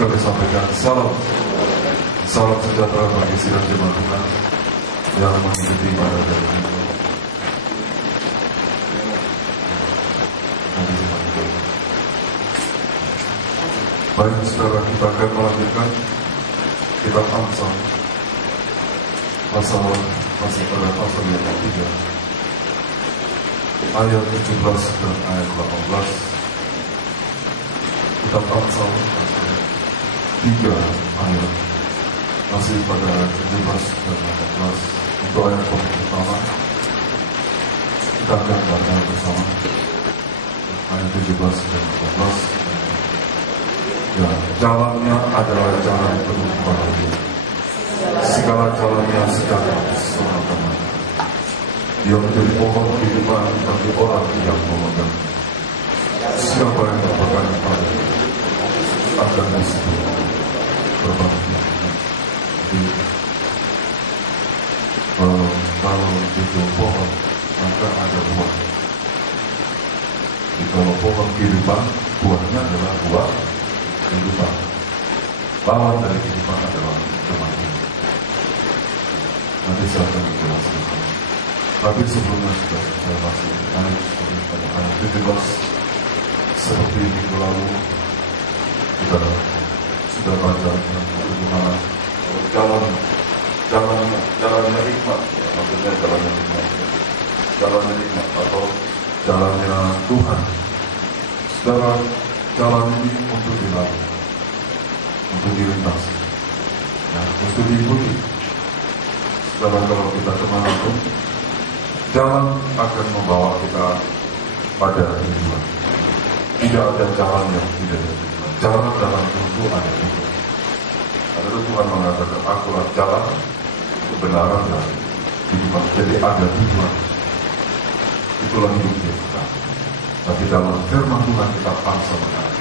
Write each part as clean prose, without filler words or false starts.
kami sampaikan salam sejahtera bagi sidang jemaat Tuhan yang mengikuti ibadah dari ini. Baik, saudara, kita akan melanjutkan kitab Amsal pasal yang ketiga, ayat 17 dan ayat 18. Kitab Amsal pasal 3 ayat masih pada ayat 17 dan 18. Untuk ayat pertama kita akan baca bersama ayat 17 dan 18. Ya, jalannya adalah jalan penuh bahagia, segala jalannya secara keselamatan. Dia menjadi pohon kehidupan bagi orang yang memegang. Siapa yang berpegang padanya akan disebut berbahagia. Jadi, kalau itu pohon, maka ada buah. Jadi kalau pohon kehidupan, buahnya adalah buah kehidupan. Lawan dari kehidupan adalah kematian. Nanti saya akan menjelaskan. Tapi sebelumnya saya masih naik pada ayat 17. Seperti minggu lalu kita sudah baca tentang bagaimana jalannya hikmat, maksudnya jalannya hikmat, jalannya hikmat atau jalannya Tuhan. Saudara, jalan ini untuk dilalui, untuk dilintasi, ya, untuk diikuti. Saudara, kalau kita kemanapun, jalan akan membawa kita pada tujuan. Tidak ada jalan yang tidak ada tujuan. Jalan dalam tentu ada tujuan. Ada Tuhan mengatakan, akulah jalan, kebenaran dan kehidupan. Jadi ada tujuan. Itulah hidup kita. Tapi dalam firman Tuhan kita paksa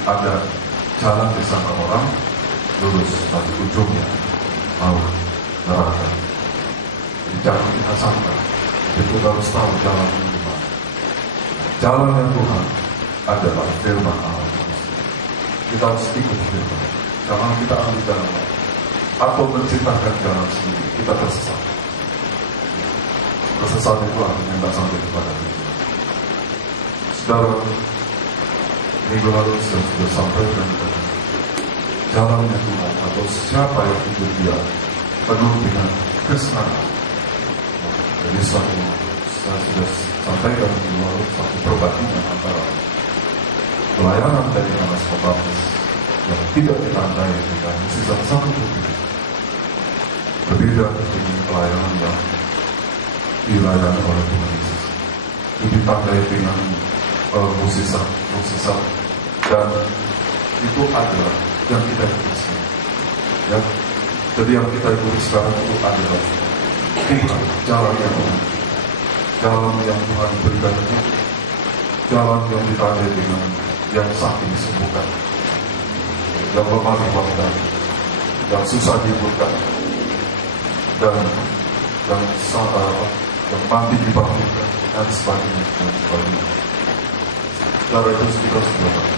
ada jalan di sana orang lurus, tapi ujungnya mau neraka. Jadi jangan kita sangka. Itu harus tahu jalan yang dimana. Jalan yang Tuhan adalah firman Allah. Kita harus ikut firman. Jangan kita ambil jalan atau menciptakan jalan sendiri. Kita tersesat. Tersesat itu artinya tidak sampai kepada tujuan. Saudara, minggu lalu saya sudah sampaikan kepada jalannya Tuhan atau siapa yang ikut dia penuh dengan kesenangan. Jadi saya sudah sampaikan di luar satu perbandingan antara pelayanan dari Yohanes Pembaptis yang tidak ditandai dengan mukjizat satu berbeda. Berbeda dengan pelayanan yang dilayani oleh Tuhan Yesus. Itu ditandai dengan mukjizat dan itu adalah yang kita ikuti. Ya, jadi yang kita ikuti sekarang itu adalah Tuhan, jalan yang Tuhan berikan itu, jalan yang ditandai dengan yang sakit disembuhkan, yang lemah dikuatkan, yang susah dihiburkan, dan yang mati dibangkitkan, dan sebagainya. Dari itu kita sudah tahu.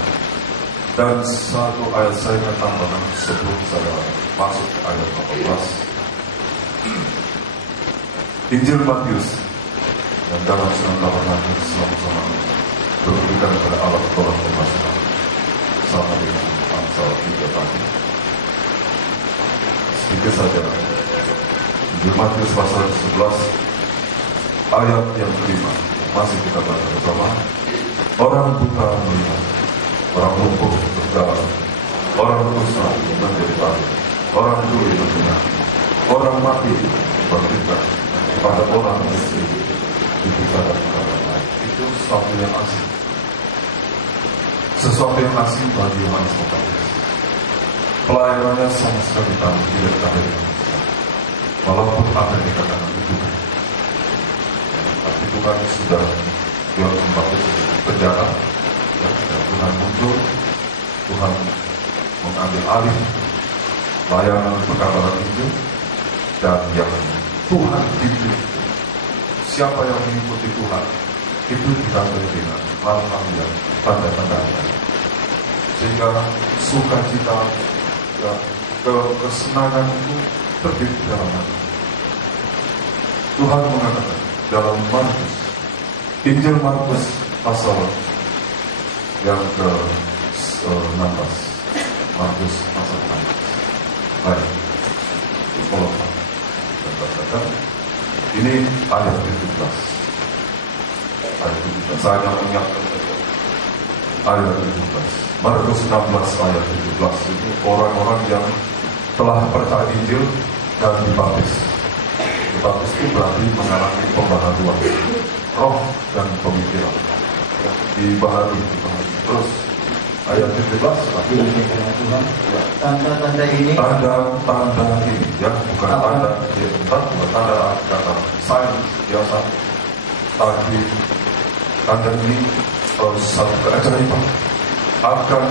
Dan satu ayat saya akan tambahkan sebelum saya masuk ke ayat 18. Injil Matius yang dalam 98 sama-sama berberikan kepada Allah tolong bermasalah sama dengan Amsal 3 tadi. Sedikit saja. Injil Matius pasal 11 ayat yang kelima masih kita baca bersama. Orang buta melihat, orang lumpuh berjalan, orang dosa menjadi baik, orang tuli mendengar, orang mati bangkitkan, kepada orang miskin diberikan kepada lain. Itu sesuatu yang asing. Sesuatu yang asing bagi Yohanes Pembaptis. Pelayanannya sama sekali tidak ada dengan Tuhan. Walaupun ada dikatakan itu, tapi Tuhan sudah Yohanes Pembaptis penjara, dan Tuhan muncul, Tuhan mengambil alih layanan perkabaran itu, dan yang Tuhan itu, siapa yang mengikuti Tuhan itu ditandai dengan hal-hal yang tanda-tanda, sehingga sukacita ya, kesenangan itu terbit dalam hati. Tuhan mengatakan dalam Markus, Injil Markus pasal yang ke-16, Markus pasal 16. Baik, kalau kita bacakan, ini ayat 17. Ayat 17, saya akan mengingatkan ayat 17. Markus 16 ayat 17 itu orang-orang yang telah percaya Injil dan dibaptis. Dibaptis itu berarti mengalami pembaharuan roh dan pemikiran. Dibaharui. Terus ayat 17 lagi Tuhan. Tanda-tanda ini. Tanda ini ya, bukan tanda ya, bukan tanda kata sains biasa. Tapi tanda ini satu keajaiban akan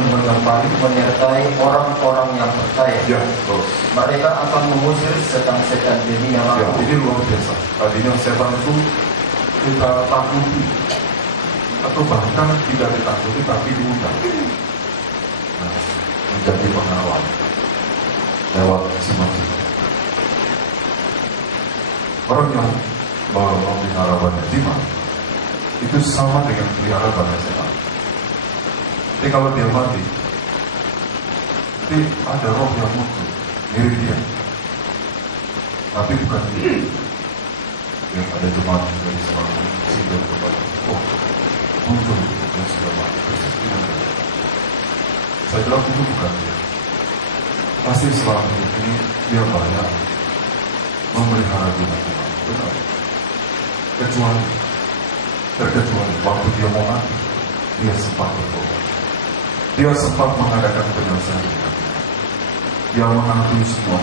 menyertai orang-orang yang percaya. Ya, terus. Mereka akan mengusir setan-setan dunia lalu. Ya, ini luar biasa. Tadinya setan itu kita takuti, atau bahkan tidak ditakuti tapi diundang. Nah, menjadi pengawal lewat simak-simak. Orang yang memelihara banyak jimat itu sama dengan pelihara banyak setan. Jadi kalau dia mati, nanti ada roh yang muncul mirip dia, tapi bukan dia. Yang ada jemaat dari semalam singgah kepada muncul yang sudah mati. Saya bilang itu bukan dia. Pasti selama hidup ini dia banyak memelihara jimat-jimat. Benar. Terkecuali waktu dia mau mati, dia sempat bertobat. Dia sempat mengadakan penyelesaian. Dia mengakui semua,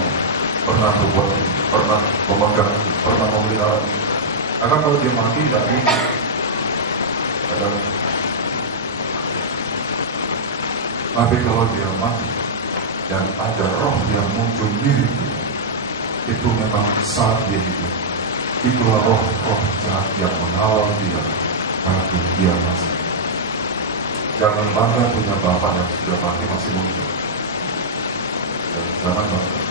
pernah berbuat, pernah memegang, pernah memelihara. Akan kalau dia mati, tidak mungkin. Tapi kalau dia mati dan ada roh yang muncul mirip dia, itu memang saat dia hidup. Itulah roh-roh jahat yang mengawal dia waktu dia masih. Jangan bangga punya bapak yang sudah mati masih muncul. Dan jangan bangga.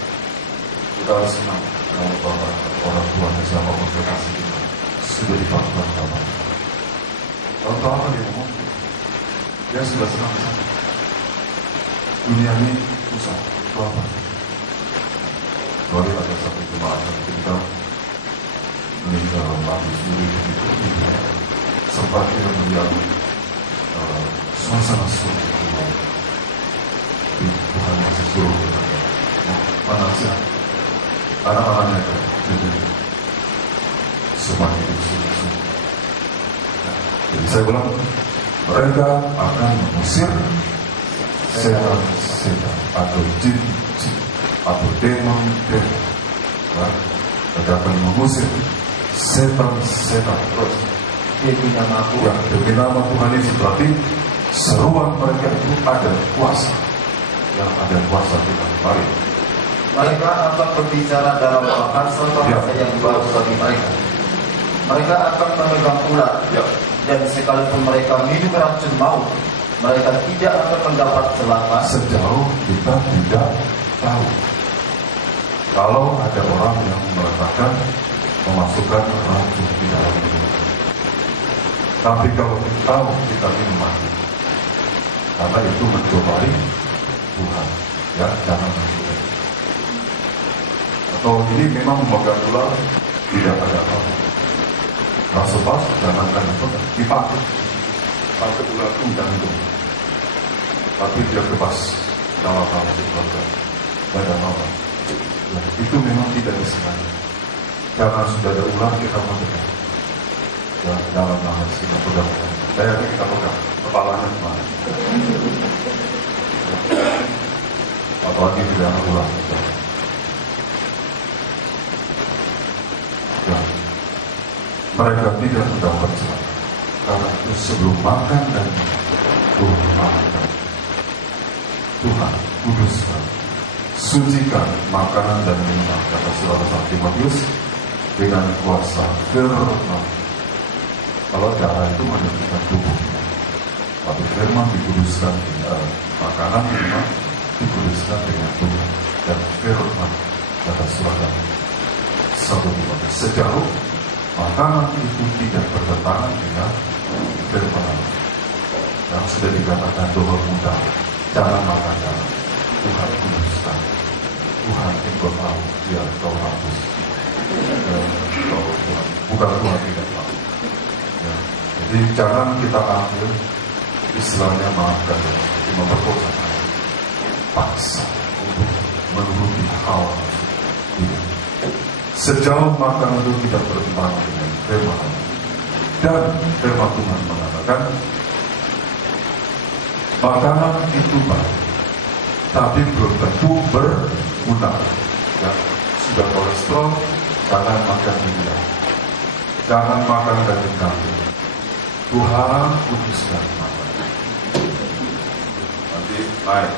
Kita harus senang kalau bapak orang tuanya siapapun kekasih kita sudah dipakai bapak. Kalau tahu apa dia muncul, dia sudah senang di sana. Dunia ini susah, itu apa? Kecuali ada satu jemaat yang kita meninggal mati suri begitu, sempat kita melihat suasana surga Tuhan masih suruh mana sih anak-anaknya jadi semakin sungguh. Jadi saya bilang mereka akan mengusir setan atau jin atau demon. Mereka akan mengusir setan terus Demi nama Tuhan. Ya, demi nama Tuhan Yesus. Berarti seruan mereka itu ada kuasa. Yang ada kuasa kita kembali. Mereka akan berbicara dalam bahasa yang baru bagi mereka. Mereka akan memegang ular. Dan sekalipun mereka minum racun maut, mereka tidak akan mendapat celaka. Sejauh kita tidak tahu. Kalau ada orang yang meletakkan memasukkan racun di dalam minum. Tapi kalau kita tahu, kita minum mati. Karena itu mencobai Tuhan. Ya, jangan mencobai. Atau ini memang memegang ular, tidak ada apa-apa. Masuk pas, jangankan itu, dipakai. Pakai ular itu jangan. Tapi dia bebas dalam hal keluarga. Tidak ada apa-apa. Ya, itu memang tidak disengaja. Karena sudah ada ular, kita mendekat. Ya, dalam nama kita pegang. Saya kita pegang kepalanya kemana? Apalagi tidak ada ular. Ya, mereka tidak mendapat celaka. Karena itu sebelum makan dan Tuhan makan. Tuhan kuduskan, sucikan makanan dan minuman, kata Surat 1 Timotius, dengan kuasa firman. Kalau darah itu menentukan tubuh, tapi firman dikuduskan makanan, minuman dituliskan dengan Tuhan dan firman kata surat 1 Timotius. Sejauh makanan itu tidak bertentangan dengan firman yang sudah dikatakan doa muda, jangan makan jangan. Tuhan kuduskan, Tuhan engkau tahu, ya kau hapus. Bukan Tuhan tidak tahu. Ya. Jadi jangan kita ambil istilahnya maafkan, memperkosa, paksa untuk menuruti hawa nafsu. Sejauh makanan itu tidak bertentangan dengan firman dan firman Tuhan mengatakan makanan itu baik, tapi belum tentu berguna. Ya, sudah kolesterol, jangan makan minyak, jangan makan daging kambing. Tuhan kuduskan makan. Nanti naik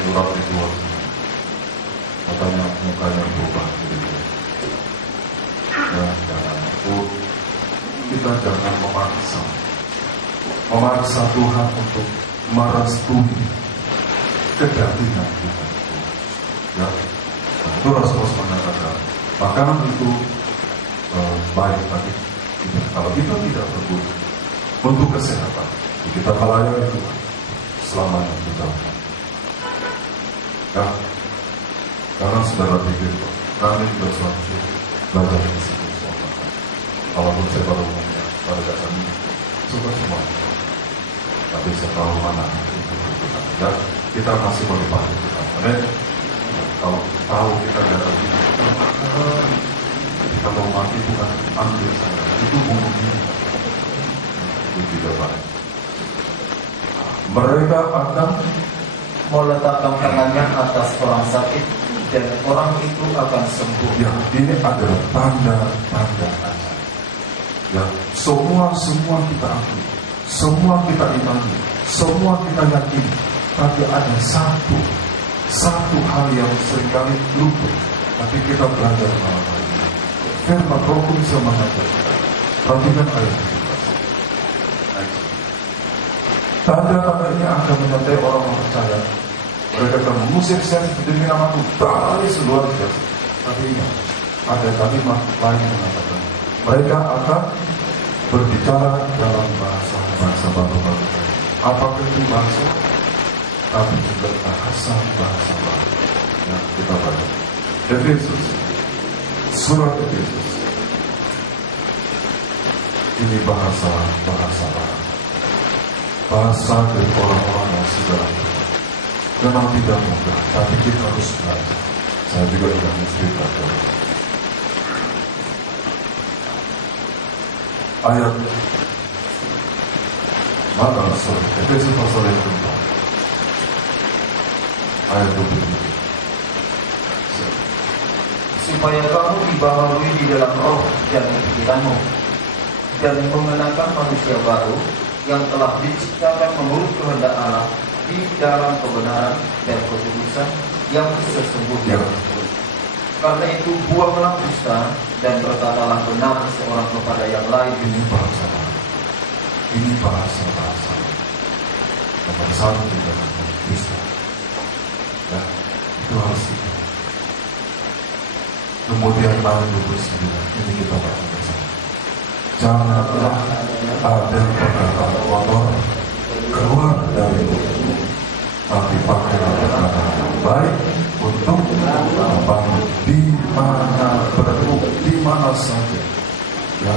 urat itu, katanya mukanya berubah gitu. Ya, jangan itu, kita jangan memaksa Tuhan untuk merestui kedagingan kita. Ya, nah, itu Rasulullah mengatakan makanan itu baik bagi kita. Kalau kita tidak berguna untuk kesehatan, kita melayani Tuhan selamanya kita. Ya, karena saudara pikir kami juga selalu belajar di situ semua. Walaupun saya pada umumnya pada dasarnya suka semua, tapi saya tahu mana itu berguna. Ya, kita masih boleh pakai Tuhan. Amin. Kalau tahu kita datang ini, kita mau mati bukan ambil saya, itu bunuh diri. Itu tidak baik. Mereka akan meletakkan tangannya atas orang sakit dan orang itu akan sembuh. Ya, ini adalah tanda-tanda ajaib. Ya, semua kita akui, semua kita imani, semua kita yakini. Tapi ada satu hal yang seringkali luput, tapi kita belajar malam hari ini. Firman Roh Kudus yang mengajar kita. Perhatikan ayat 17. Tanda-tanda ini akan menyertai orang yang percaya. Mereka akan mengusir setan demi namaku dari seluruh dunia. Tapi ingat, ada kalimat lain yang mengatakan mereka akan berbicara dalam bahasa baru. Apakah itu bahasa? Tapi juga bahasa baru. Ya, kita baca Efesus, surat Efesus. Ini bahasa baru. Bahasa dari orang-orang yang sudah memang tidak mudah, tapi kita harus belajar. Saya juga tidak mesti belajar. Ayat mana surat Efesus pasal yang keempat, ayat 27. Supaya kamu dibaharui di dalam roh dan pikiranmu, dan mengenakan manusia baru yang telah diciptakan menurut kehendak Allah di dalam kebenaran dan kekudusan yang sesungguhnya. Karena itu buanglah dusta dan berkatalah benar seorang kepada yang lain. Ini bahasa nomor satu di dalam dusta. Ya, itu harus kita. Kemudian ayat 29 ini kita baca bersama. Janganlah ada perkataan kotor keluar dari mulutmu, tapi pakailah perkataan baik untuk membangun di mana saja, ya,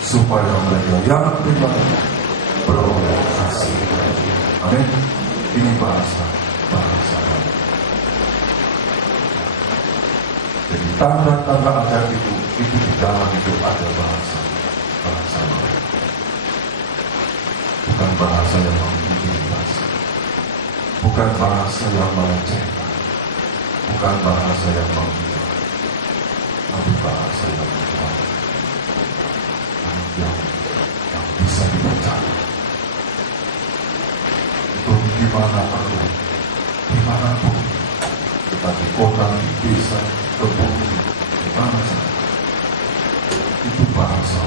supaya mereka yang beriman beroleh kasih. Amin. Ini bahasa. Jadi tanda-tanda ajaib itu di dalam itu ada bahasa. Bukan bahasa yang mengintimidasi, bukan bahasa yang melecehkan, bukan bahasa yang menghina, tapi bahasa yang menguatkan, yang bisa dipercaya. Itu dimanapun kita di kota, di desa, kebun, di mana saja. Itu bahasa.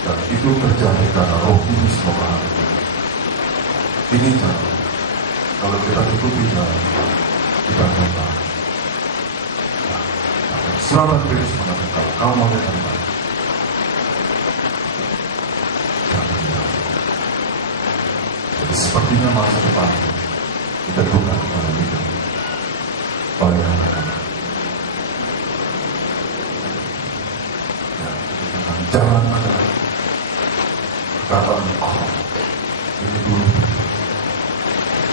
Dan itu terjadi karena Roh Kudus memahami. Ini cara. Kalau kita ikuti jalan, kita dapat. Selamat Kristus mengatakan, kalau kamu mau datang, jangan jauh. Jadi sepertinya masa depan kita bukan pada kita, oleh anak-anak. Jangan ada perkataan Allah ini dulu.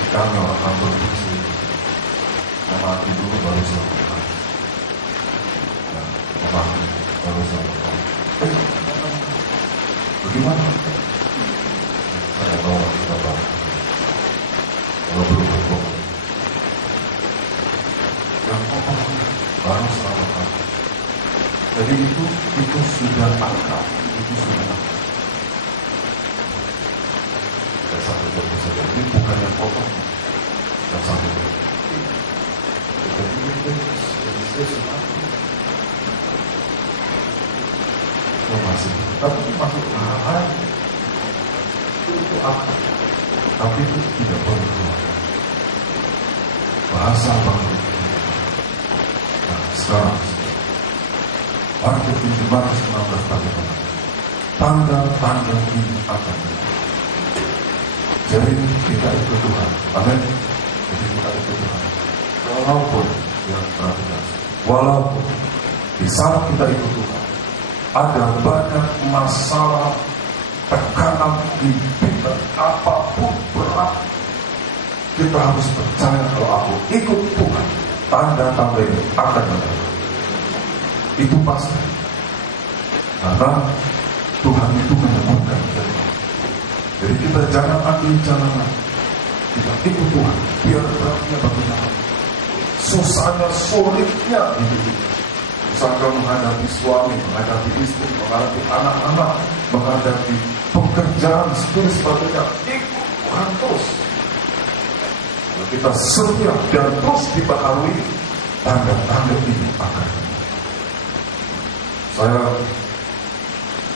Kami akan berfungsi memati dulu baru selamat. Memati baru selamat. Bagaimana? Saya bawa kita bawa. Kalau belum berbohong, yang pokok baru selamat. Jadi itu sudah akrab, itu sudah akrab. Dan sampai jatuh saja, ini bukan yang potong. Dan sampai jatuh. Jadi itu sesuatu. Ya masih, tapi itu masuk hal itu akrab. Tapi itu tidak boleh keluar. Bahasa baru. Nah, sekarang Markus 7, Markus 16 bagaimana? Tanda-tanda ini akan terjadi. Jadi kita ikut Tuhan. Amin. Jadi kita ikut Tuhan. Walaupun yang perhatikan, walaupun di saat kita ikut Tuhan, ada banyak masalah, tekanan, himpitan, apapun berat, kita harus percaya kalau aku ikut Tuhan, tanda-tanda ini akan terjadi. Itu pasti. Karena Tuhan itu menyembuhkan. Jadi kita jangan ambil jalan lain. Kita ikut Tuhan. Biar beratnya bagaimana. Susahnya, sulitnya hidup. Misalkan menghadapi suami, menghadapi istri, menghadapi anak-anak, menghadapi pekerjaan, dan sebagainya. Ikut Tuhan terus. Kalau kita setia dan terus dipengaruhi, tanda-tanda ini akan terjadi. Saya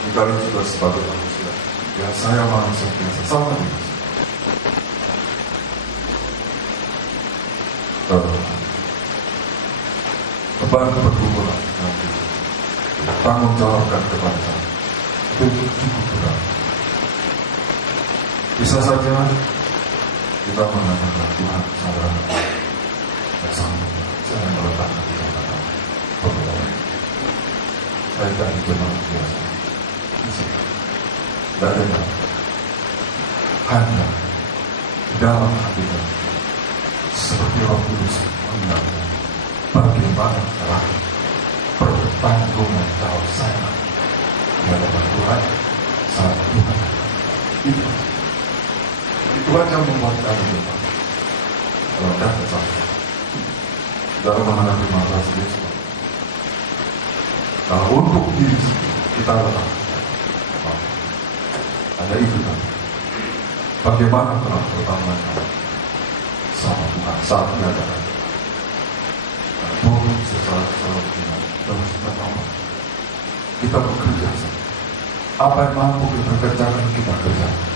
dikali juga sebagai manusia. Ya saya manusia biasa sama dengan beban pergumulan nanti tanggung jawabkan kepada saya. Itu cukup berat. Bisa saja kita mengatakan Tuhan saya sanggup, saya meletakkan di sana pergumulan. Saya dari jemaat biasa. Tidak ada yang hanya di dalam hati kita seperti Roh Kudus mengingatkan bagaimana telah pertanggungan jawab saya di hadapan Tuhan saat Tuhan itu aja membuat kami jemaat. Kalau tidak kesalahan dalam menghadapi masalah sendiri. Nah, untuk diri kita letak ada itu kan. Bagaimana telah pertama kali sama Tuhan saat dia datang. Boleh sesuatu dalam semua kita bekerja saja. Apa yang mampu kita kerjakan kita kerjakan.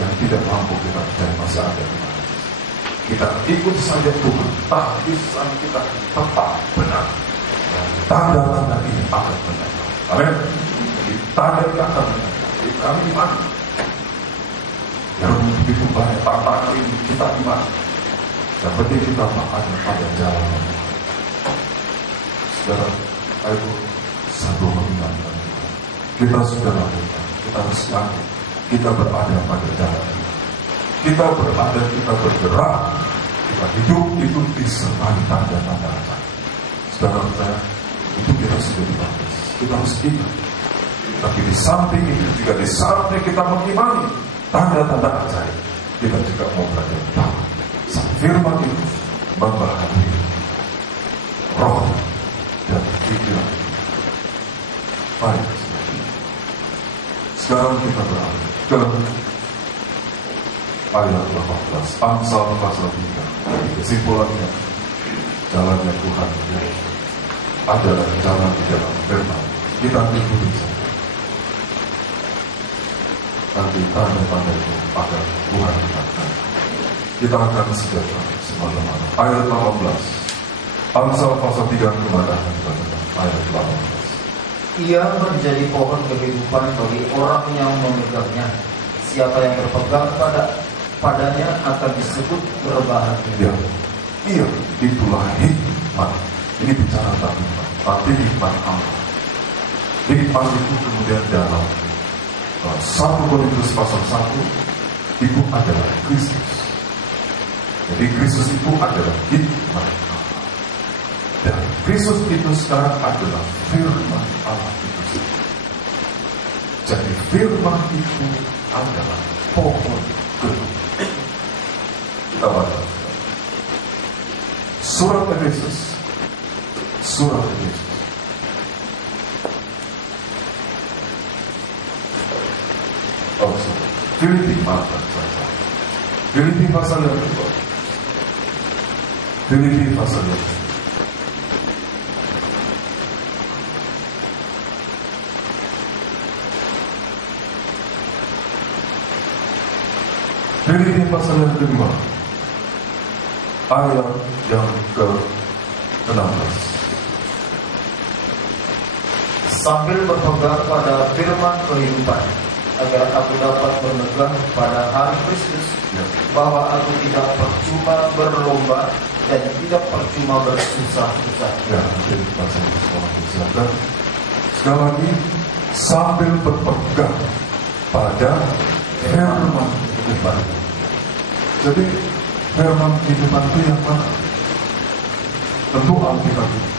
Yang tidak mampu kita percaya masih ada di mana. Kita ikut saja Tuhan. Tapi kita tetap benar. Tanda-tanda ini akan benar. Amin. Tanda ini akan benar. Kami iman. Yang begitu banyak tantangan ini kita iman. Yang penting kita ada pada jalan. Saudara, ayo satu mengingatkan kita sudah lakukan. Kita harus yakin. Kita berada pada jalan. Kita berada, kita bergerak. Kita hidup itu disertai tanda-tanda. Saudara, itu kita sudah dibaptis. Kita harus ingat. Tapi di samping itu juga di samping kita mengimani tanda-tanda ajaib, kita juga mau belajar tahu sang firman itu membaharui roh dan pikiran. Baik, sekarang kita beralih ke ayat 18 Amsal pasal 3. Kesimpulannya, jalannya Tuhan adalah jalan di dalam firman. Kita ikuti saja. nanti tanda-tanda itu akan Tuhan katakan. Kita akan sejahtera semata-mata. Ayat 18. Amsal pasal 3 kemadahan ayat 18. Ia menjadi pohon kehidupan bagi orang yang memegangnya. Siapa yang berpegang padanya akan disebut berbahagia. Iya, itulah hikmat. Ini bicara tentang hikmat, tapi hikmat Allah. Hikmat itu kemudian dalam 1 Korintus pasal 1 itu adalah Kristus. Jadi Kristus itu adalah hikmat Allah. Dan Kristus itu sekarang adalah firman Allah itu sendiri. Jadi firman itu adalah pohon kehidupan. Kita baca Surat Efesus. Filipi pasal yang kedua. Filipi pasal yang kedua. Filipi pasal yang kedua, ayat yang ke-16. Sambil berpegang pada firman kehidupan, agar aku dapat bermegang pada hari Kristus, bahwa aku tidak percuma berlomba dan tidak percuma bersusah-susah. Ya, mungkin pasal itu sekali lagi, sambil berpegang pada firman kehidupan. Jadi firman kehidupan itu yang mana? Tentu Alkitab ini.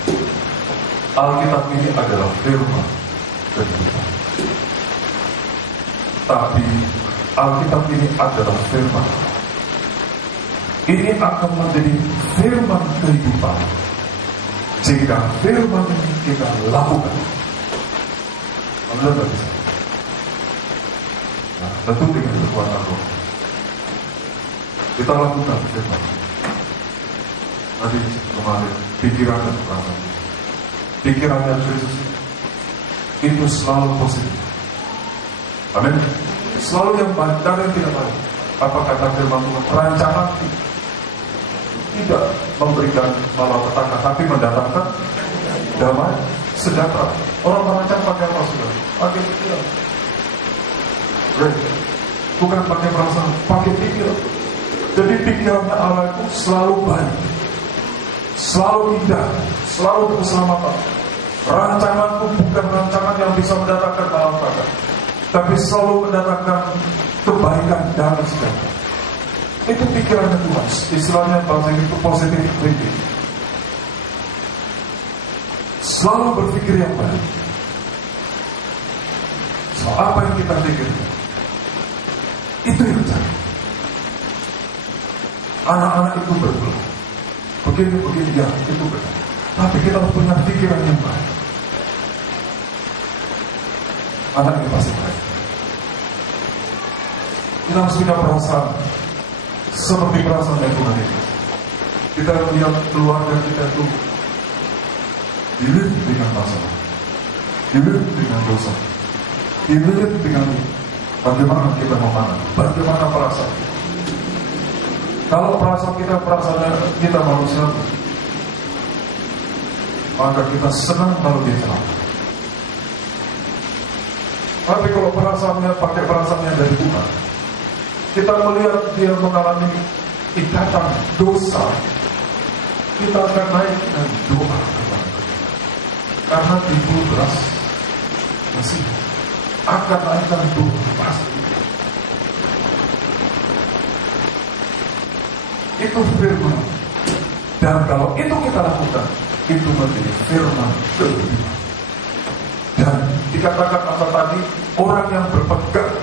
Alkitab ini adalah firman kehidupan. Tapi Alkitab ini adalah firman. Ini akan menjadi firman kehidupan jika firman ini kita lakukan. Anda tak bisa. Nah, tentu dengan kekuatan Roh kita lakukan firman. Tadi kemarin pikiran dan perasaan, pikiran dan Kristus itu selalu positif. Amin. Selalu yang baik dan yang tidak baik. Apa kata firman Tuhan? Rancangan tidak memberikan malapetaka, tapi mendatangkan damai sejahtera. Orang merancang pakai apa sudah? Pakai pikiran. Bukan pakai perasaan, pakai pikiran. Jadi pikirannya Allah itu selalu baik, selalu indah, selalu keselamatan. Rancanganku bukan rancangan yang bisa mendatangkan malapetaka, tapi selalu mendatangkan kebaikan dan sejahtera. Itu pikirannya Tuhan. Istilahnya bahasa itu positive thinking. Selalu berpikir yang baik. So, apa yang kita pikirkan, itu yang terjadi. Anak-anak itu berbeda. Begini, ya, itu benar. Tapi kita harus punya pikiran yang baik. Anak ini pasti baik. Kita harus punya perasaan seperti perasaan yang Tuhan itu. Kita melihat keluarga kita itu dililit dengan masalah, dililit dengan dosa, dililit dengan bagaimana kita memanah, bagaimana perasaan. Kalau perasaan kita manusia, maka kita senang kalau dia salah. Tapi kalau perasaannya pakai perasaannya dari Tuhan, kita melihat dia mengalami ikatan dosa, kita akan naik dan doa kepada Tuhan. Karena timbul beras masih akan naikkan doa pasti. Itu firman. Dan kalau itu kita lakukan, itu menjadi firman kehidupan. Dan dikatakan apa tadi, orang yang berpegang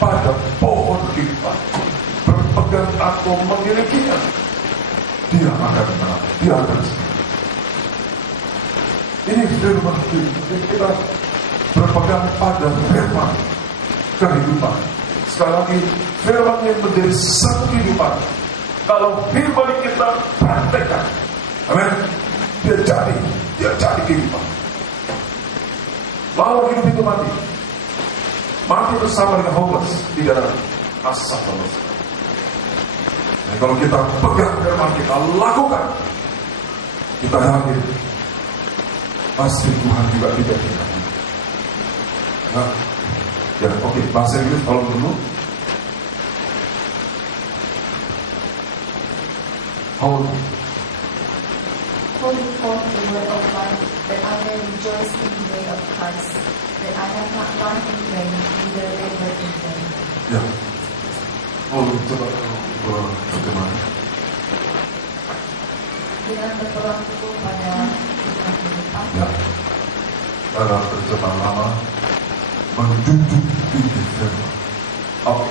pada pohon kehidupan, berpegang atau memilikinya, dia akan menang, dia akan senang. Ini firman kehidupan. Kita berpegang pada firman kehidupan. Sekali lagi, firman yang menjadi satu kehidupan. Kalau firman kita praktekkan, amin, dia jadi kehidupan. Mau hidup itu mati, mati bersama dengan homeless, tidak ada asal sama sekali. Jadi kalau kita pegang firman, kita lakukan, kita yakin pasti Tuhan juga tidak kita. Nah, ya oke, bahasa Inggris kalau dulu. Holding forth the word of life, that I may rejoice in the day of Christ, that I have not run in vain, neither labored in vain. Ya, coba bagaimana? Dengan berpegang teguh pada firman kehidupan. Ya, dalam terjemahan lama menjunjung tinggi firman. Oke,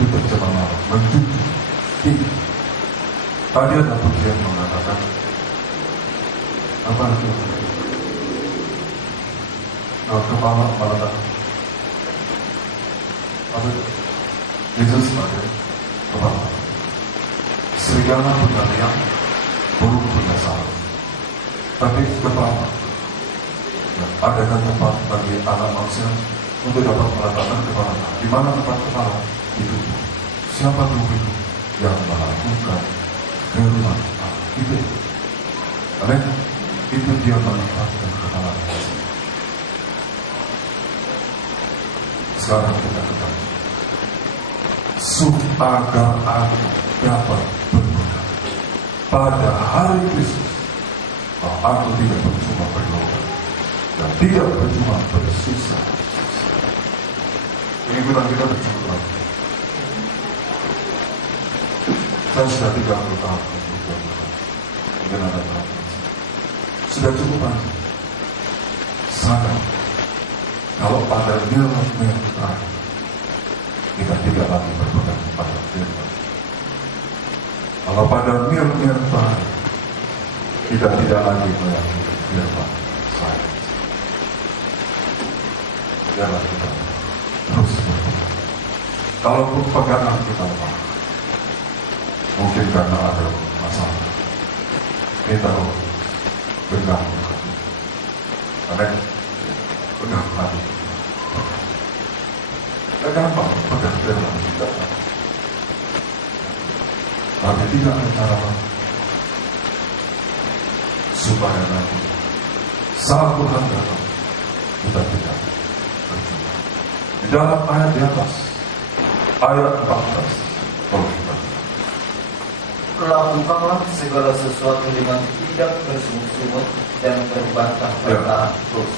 itu terjemahan lama menjunjung tinggi. Tadi ada bagian mengatakan apa itu? Kepala meletak. Apa itu? Yesus sebagai kepala. Serigala punya liang, burung punya sarung. Tapi kepala, ya, adakan tempat bagi anak manusia untuk dapat meletakkan kepala. Di mana tempat kepala? Itu. Siapa tuh itu yang melakukan firman Allah? Itu. Amin. Itu dia meletakkan kepala. Sekarang kita ketahui, agar aku dapat berpegang pada hari Kristus, bahwa aku tidak percuma berdoa dan tidak percuma bersusah. Pengikutan kita cukup lagi. Saya sudah 30 tahun mungkin ada berapa. Sudah cukup lagi. Sadar kalau pada nilai terakhir kita tidak lagi berpegang pada firman. Kalau pada nilai terakhir kita tidak lagi meyakini firman saya. Biarlah kita terus berpegang. Kalaupun pegangan kita lemah, mungkin karena ada masalah, kita pegang. Amin. Pegang hati. Tidak gampang pegang firman kita. Tapi tidak ada cara lain supaya nanti saat Tuhan datang kita tidak berjumpa. Di dalam ayat di atas, ayat 14, kalau kita lakukanlah segala sesuatu dengan tidak bersungut-sungut dan berbantah-bantahan terus,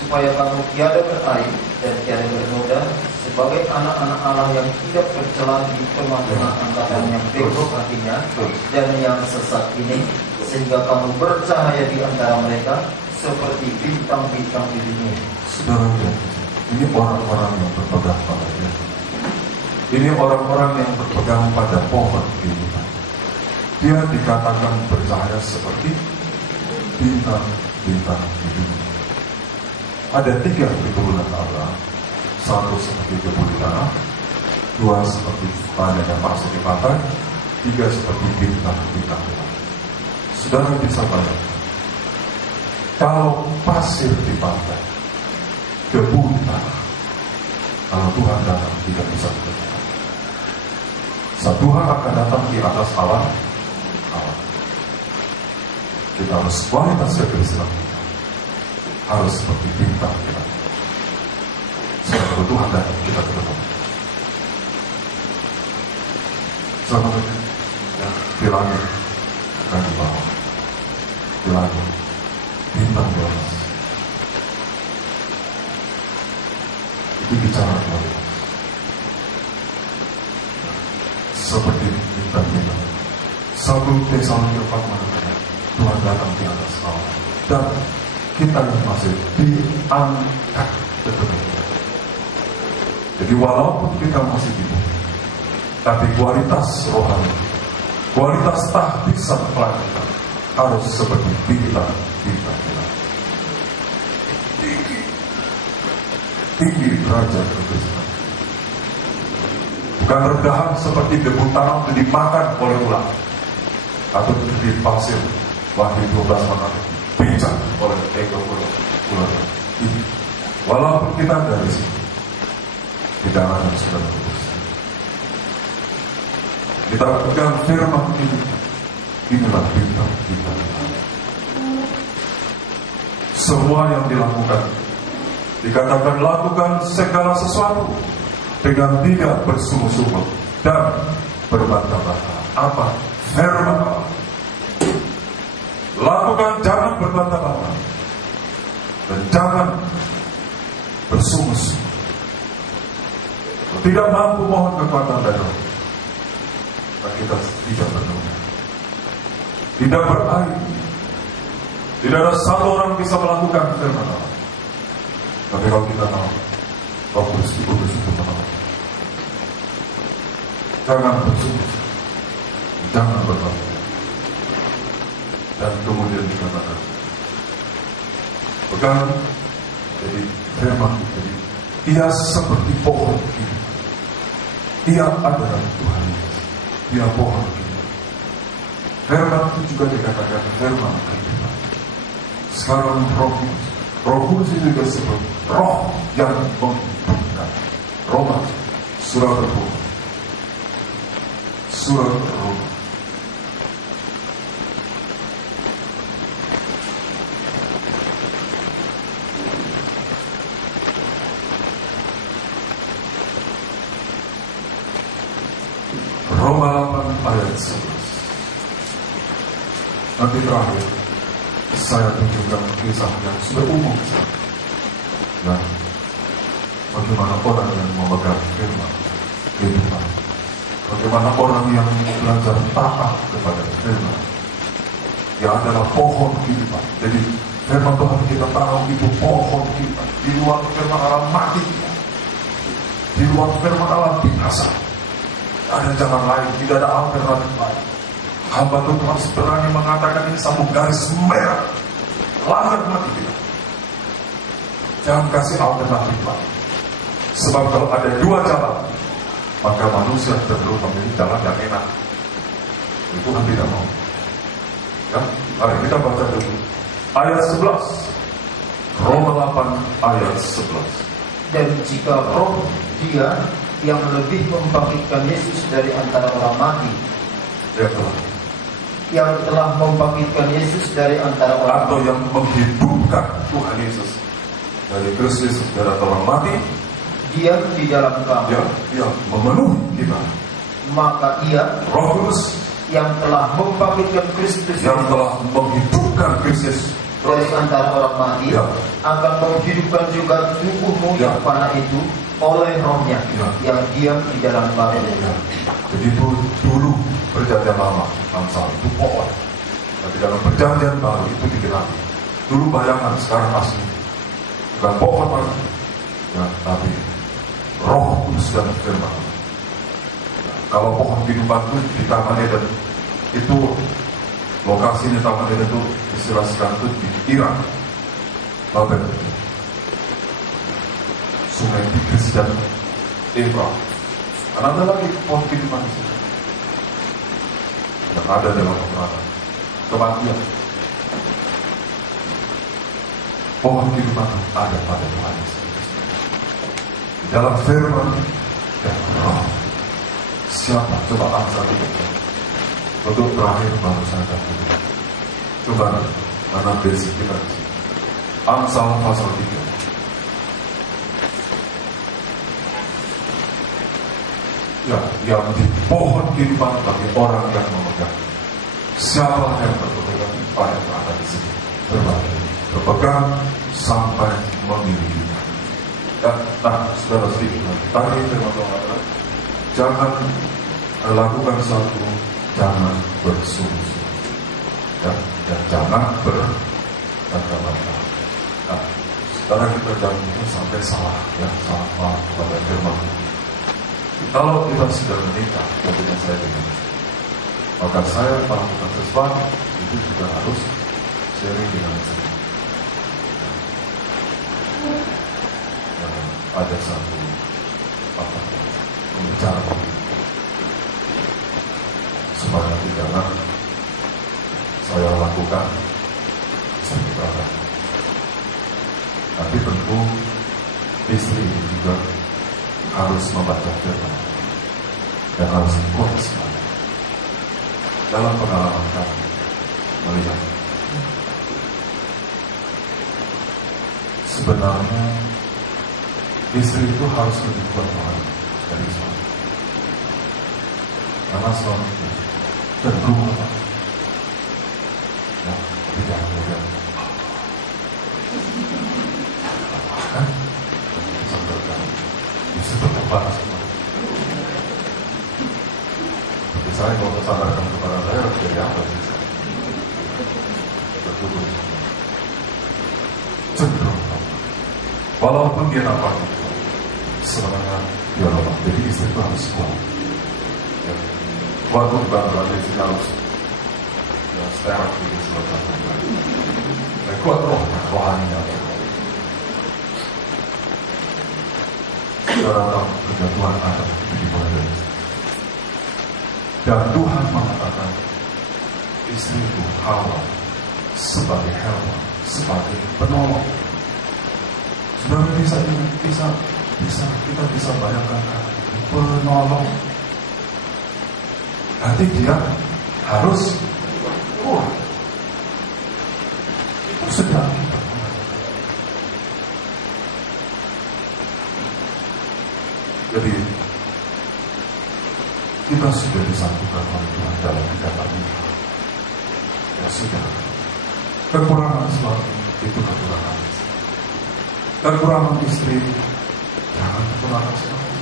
supaya kamu tiada beraib dan tiada bernoda sebagai anak-anak Allah yang tidak tercela di tengah-tengah angkatan yang bego hatinya dan yang sesat ini, sehingga kamu bercahaya di antara mereka seperti bintang-bintang di dunia. Saudara, ini orang-orang yang berpegang pada Dia. Ini orang-orang yang berpegang pada pohon kehidupan. Dia dikatakan bercahaya seperti bintang-bintang di dunia. Ada 3 keturunan Allah. 1 seperti debu di tanah, 2 seperti banyak yang masuk di pantai, 3 seperti bintang-bintang di langit. Saudara bisa bayangkan, kalau pasir di pantai, debu di tanah, kalau Tuhan datang tidak bisa berjalan. Saat Tuhan akan datang di atas awan, kita harus kualitas kekristenan kita harus seperti bintang kita. Kalau Tuhan datang kita ketemu. Sama ya, di langit dan di bawah, di langit bintang di atas. Itu bicara kualitas. Seperti bintang-bintang. 1 Tesalonika 4 mengatakan Tuhan datang di atas awan dan kita yang masih diangkat ke dunia. Jadi walaupun kita masih di bumi, tapi kualitas rohani, kualitas tahbisat pelayanan harus seperti bintang-bintang. Tinggi derajat kekristenan. Bukan rendahan seperti debu tanah yang dimakan oleh ular atau di pasir. Wahyu 12 mengatakan bijak oleh ego ular. Ini Walaupun kita dari sini, tidak akan sudah putus. Kita pegang firman ini. Inilah bintang kita. Semua yang dilakukan, dikatakan lakukan segala sesuatu dengan tidak bersungguh-sungguh dan berbantah-bantah. Apa? Firman Allah. Lakukan, jangan berbantah-bantah dan jangan bersungguh-sungguh. Tidak mampu mohon kekuatan dari Allah, kita tidak berdoa, tidak berair. Tidak ada satu orang bisa melakukan firman Allah. Tapi kalau kita mau, Roh Kudus diutus untuk menolong. Jangan bersungguh, jangan berbantah. Dan kemudian dikatakan, pegang, jadi firman jadi ia seperti pohon ini. Ia adalah Tuhan Yesus. Ia pohon ini. Firman itu juga dikatakan firman kehidupan. Sekarang Roh Kudus itu juga seperti roh yang menghidupkan. Roma surah Roma. Surah Roma. Roma 8 ayat 11. Nanti terakhir saya tunjukkan kisah yang sudah umum, ya, bagaimana orang yang memegang firman kehidupan, bagaimana orang yang belajar taat kepada firman, yang adalah pohon kehidupan. Jadi firman Tuhan kita tahu itu pohon kita. Di luar firman Allah mati, di luar firman Allah binasa. Ada jalan lain, tidak ada alternatif lain. Hamba Tuhan harus berani mengatakan ini satu garis merah, langgar mati kita. Jangan kasih alternatif lain. Sebab kalau ada dua jalan, maka manusia cenderung memilih jalan yang enak. Itu Tuhan tidak mau. Ya, mari kita baca dulu ayat 11. Roma 8 ayat 11. Dan jika roh dia yang lebih membangkitkan Yesus dari antara orang mati, yang telah membangkitkan Yesus dari antara orang atau yang menghidupkan Tuhan Yesus dari Kristus dari orang mati, diam di dalam kamu, dia memenuhi kita. Maka ia, Roh Kudus, yang telah membangkitkan Kristus, yang telah menghidupkan Kristus dari antara orang mati, akan menghidupkan juga tubuhmu yang fana itu oleh rohnya yang diam di dalam kamu. Jadi itu dulu perjanjian lama, Amsal itu pohon. Tapi dalam perjanjian baru itu digenapi. Dulu bayangan, sekarang asli. Bukan pohon lagi, ya, tapi Roh Kudus dan firman. Kalau pohon kehidupan itu di Taman Eden, itu lokasinya Taman Eden itu istilah sekarang itu di Irak, Babel, Sungai Tigris dan Efrat. Dan ada lagi pohon kehidupan di situ yang ada dalam peperangan kematian. Pohon kehidupan ada pada Tuhan Yesus di dalam firman dan roh. Siapa? Coba Amsal 3. Untuk terakhir baru saya akan tutup. Coba mana basic kita di sini. Amsal pasal 3. Ya, yang di pohon kehidupan bagi orang yang memegang. Siapa yang berpegang pada yang ada di sini? Berpegang sampai memiliki. Ya, nah, saudara sedikit tadi firman Tuhan, jangan lakukan sesuatu, jangan bersungguh-sungguh, ya, dan jangan berbantah-bantah. Nah, sekarang kita jangan sampai salah, ya, salah kepada firman. Kalau kita sudah menikah, kemudian saya dengar, maka saya melakukan sesuatu itu juga harus sharing dengan saya. Ada satu pembicaraan supaya tidak saya lakukan saya berangkat. Tapi tentu istri juga harus membaca firman dan harus kuat sekali. Dalam pengalaman kami melihat sebenarnya istri itu harus lebih kuat rohani dari suami. Karena suami itu cenderung apa? Ya, tidak mudah. Kan? Contohkan, bisa berubah semua. Tapi saya kalau sadarkan kepada saya harus jadi apa sih? Betul. Cenderung. Walaupun dia nampak itu, sebenarnya dia lemah. Jadi istri itu harus kuat. Ya. Waktu bukan berarti istri harus seterak gitu sebagainya. Kuat rohaninya. Saudara tahu kejatuhan Adam itu dimulai dari istri. Dan Tuhan mengatakan istri itu Hawa sebagai helper, sebagai penolong. Saudara kita bisa bayangkan penolong. Nanti dia harus kuat. Itu sedang kita. Jadi kita sudah disatukan oleh Tuhan dalam ikatan ini. Ya sudah. Kekurangan suami itu kekurangan. Kekurangan istri, jangan kekurangan suami.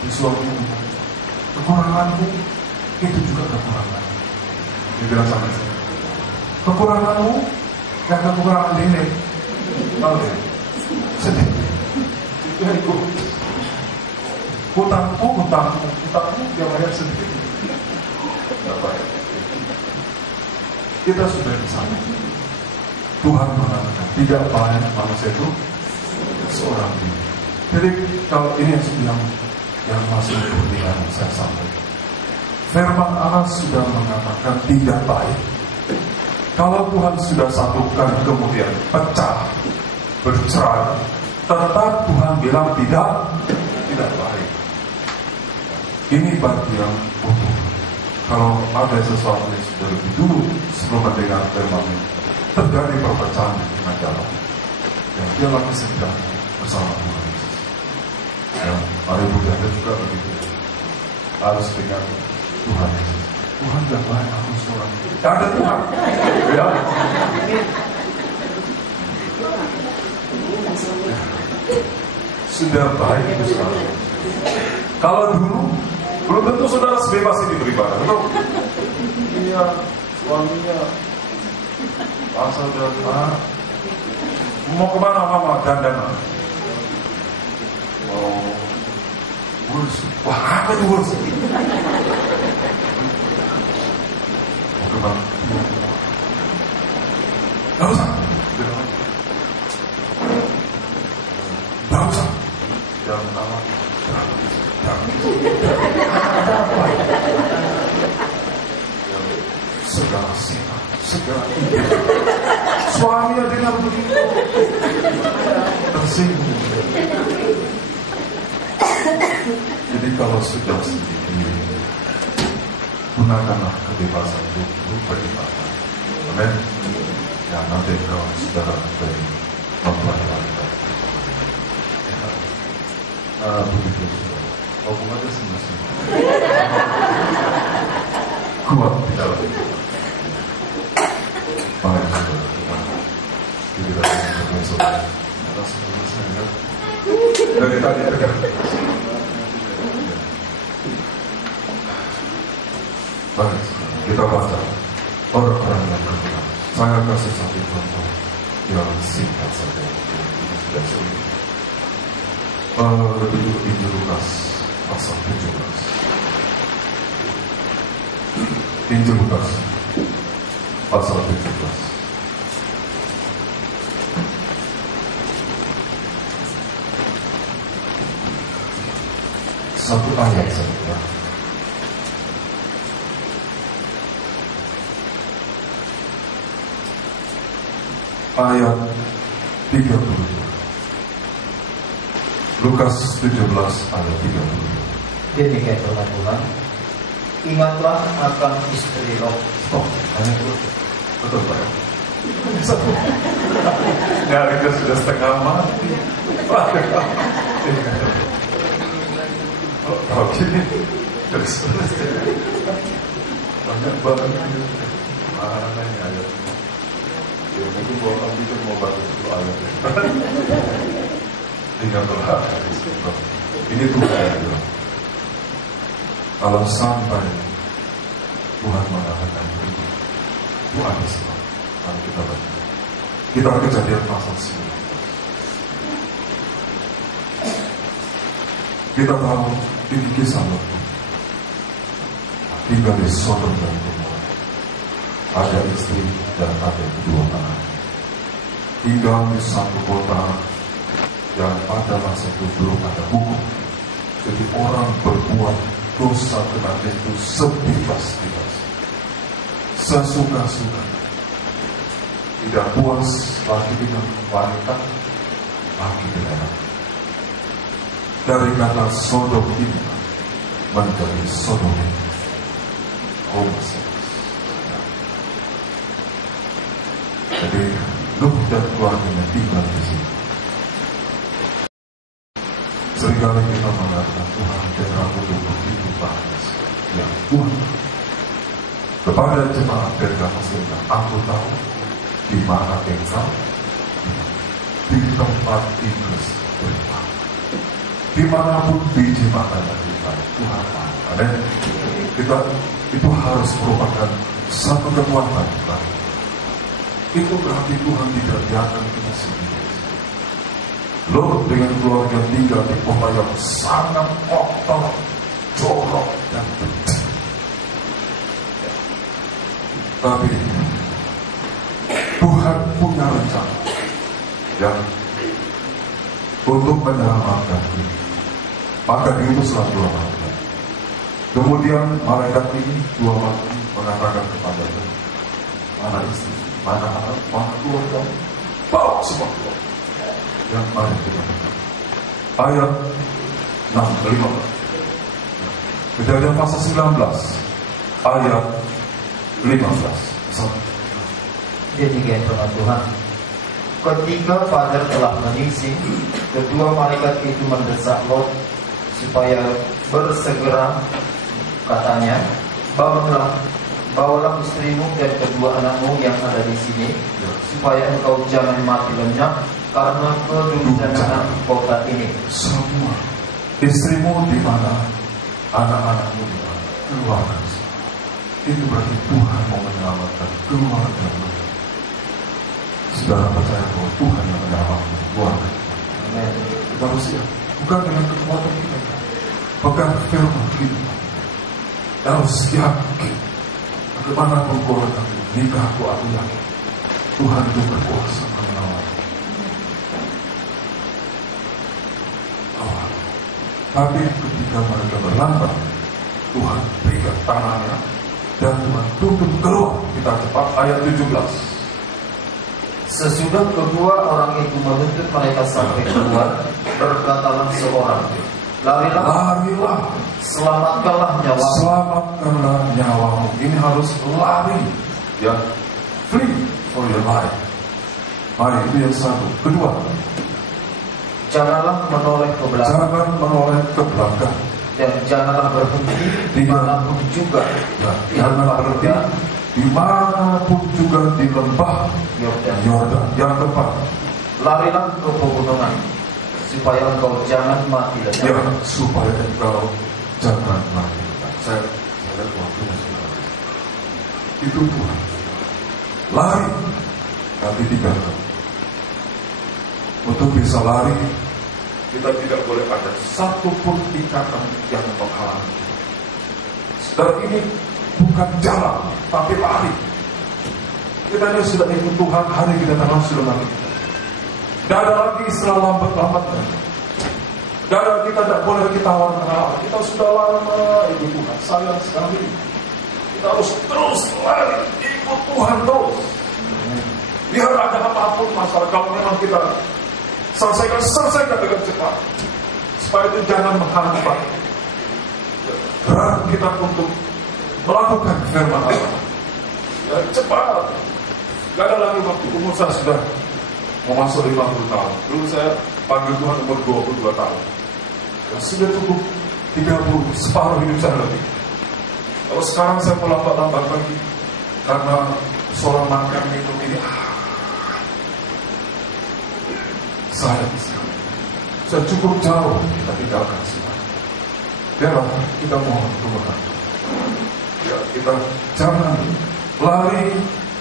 Di suami kekuranganmu itu juga kekurangan. Dibilang sama saya. Kekuranganmu yang kekurangan ini. Oke. Sedih. Itu ikut. Hutangmu yang bayar sendiri. Tidak baik. Kita sudah di sana. Tuhan mengatakan tidak baik manusia itu seorang diri. Jadi kalau ini yang masih berdiam saya sampaikan. Firman Allah sudah mengatakan tidak baik. Kalau Tuhan sudah satukan kemudian pecah, bercerai, tetap Tuhan bilang tidak baik. Ini bagi yang utuh. Kalau ada sesuatu yang sudah lebih dulu sebelum mendengar firman ini, terjadi perpecahan di tengah jalan. Ya, dia lagi sedang bersama Tuhan Yesus. Ya, mari budaya juga begitu. Harus dengan Tuhan Yesus. Tuhan gak baik aku seorang. Gak ada Tuhan. Ya. Sudah baik itu sekarang. Kalau dulu belum tentu saudara sebebas ini beribadah. Betul? Iya, suaminya asal dan mau kemana mama dandan? Mau wurs. Wah, apa itu wurs? Mau kemana? Gak usah. Gak usah. Yang pertama, segala sifat, segala ide. Suaminya dengar begitu tersinggung. Jadi kalau sudah sendiri, gunakanlah kebebasan untuk beribadah. Amin. Ya, nanti kalau saudara dari mempelajari begitu. Oh, bukan ada semua. Kuat di dalam itu. Baik, saudara. Jadi dari saudara. Ada sebelum saya. Dari tadi dekat. Baik, kita baca orang-orang yang berkenan. Saya kasih satu contoh yang singkat saja. Ini sudah sulit. Lebih dulu Injil Lukas pasal 17. Injil Lukas pasal 17. Satu ayat saja. Ayat 32. Lukas 17 ayat 30. Demikian firman Tuhan. Ingatlah akan istri Lot. Ayat itu betul Pak. Nyarinya sudah setengah mati. Kalau gini terus banyak banget mana ini ayatnya. Ya mungkin orang pikir mau baca itu ayatnya. Ingatlah ini Tuhan. Kalau sampai Tuhan mengatakan itu ada sebab. Mari kita baca. Kita Kejadian pasal 9. Kita tahu ini kisah Lot. Tinggal di Sodom dan Gomora. Ada istri dan ada kedua anak. Tinggal di satu kota yang pada masa itu belum ada hukum. Jadi orang berbuat dosa benar itu sebebas-bebas, sesuka-suka. Tidak puas lagi dengan wanita, lagi dengan anak. Dari kata Sodom ini menjadi sodomi, homoseksual. Jadi Nuh dan keluarganya tinggal di sini. Seringkali kita mengatakan Tuhan dan aku begitu bagus. Ya Tuhan, kepada jemaat Pergamos ini, aku tahu di mana engkau di tempat iblis bermain. Dimanapun biji makanan kita, Tuhan mau. Amin. Kita itu harus merupakan satu kekuatan baru. Itu berarti Tuhan tidak biarkan kita sendiri. Lot dengan keluarga tinggal di kota yang sangat kotor, jorok dan becek. Tapi Tuhan punya rencana yang untuk menyelamatkan ini. Maka diutuslah dua malaikat. Kemudian malaikat ini dua malaikat mengatakan kepada dia, mana istri, mana anak, mana keluarga, bawa semua keluar. Yang mari kita baca ayat 6-15. Kejadian pasal 19 ayat 15. Demikian firman Tuhan. Ketika fajar telah menyingsing, kedua malaikat itu mendesak Lot supaya bersegera. Katanya, bawalah istrimu dan kedua anakmu yang ada di sini, supaya engkau jangan mati lenyap karena kedurjanan kota ini. Semua istrimu di mana, anak-anakmu di mana, keluarga. Itu berarti Tuhan mau menyelamatkan keluarga. Saudara percaya bahwa Tuhan yang menyelamatkan keluarga. Kita harus siap, bukan dengan kekuatan kita. Pegang firman kita. Harus yakin. Bagaimanapun keluarga nikahku, aku yakin Tuhan itu berkuasa menyelamatkan. Tapi ketika mereka berlambat, Tuhan pegang tangannya dan Tuhan tutup keluar. Kita cepat ayat 17. Sesudah kedua orang itu menuntut mereka sampai keluar, berkatalah seorang, larilah, selamatkanlah nyawamu. Ini harus lari, ya, flee for your life. Mari, itu yang satu. Kedua, janganlah menoleh ke belakang, dan janganlah berhenti dimanapun juga. Janganlah berhenti dimanapun juga di lembah Yordan. Yang keempat, larilah ke pegunungan, supaya engkau jangan mati lenyap. Ya, supaya engkau jangan mati lenyap. Saya lihat waktunya sudah. Itu Tuhan. Lari, tapi tinggalkan. Untuk bisa lari, kita tidak boleh ada satupun ikatan yang menghalangi kita. Dan ini bukan jalan, tapi lari. Kita ini sudah ikut Tuhan, hari kita tangan sudah lari. Tidak ada lagi istilah lambat-lambatnya. Tidak ada, kita tidak boleh kita tawar-menawar. Kita sudah lama ikut Tuhan, sayang sekali. Kita harus terus lari, ikut Tuhan terus. Biar ada apapun masalah, kalau memang kita selesaikan dengan cepat. supaya itu jangan menghambat gerak kita untuk melakukan firman Allah. Ya, cepat. Gak ada lagi waktu. Umur saya sudah mau masuk 50 tahun. Dulu saya panggil Tuhan umur 22 tahun. Ya, sudah cukup 30, separuh hidup saya lebih. Kalau sekarang saya melambat-lambat lagi karena seorang makan minum ini saya cukup jauh kita tinggalkan semua. Biarlah kita mohon Tuhan. Ya, kita jangan lari,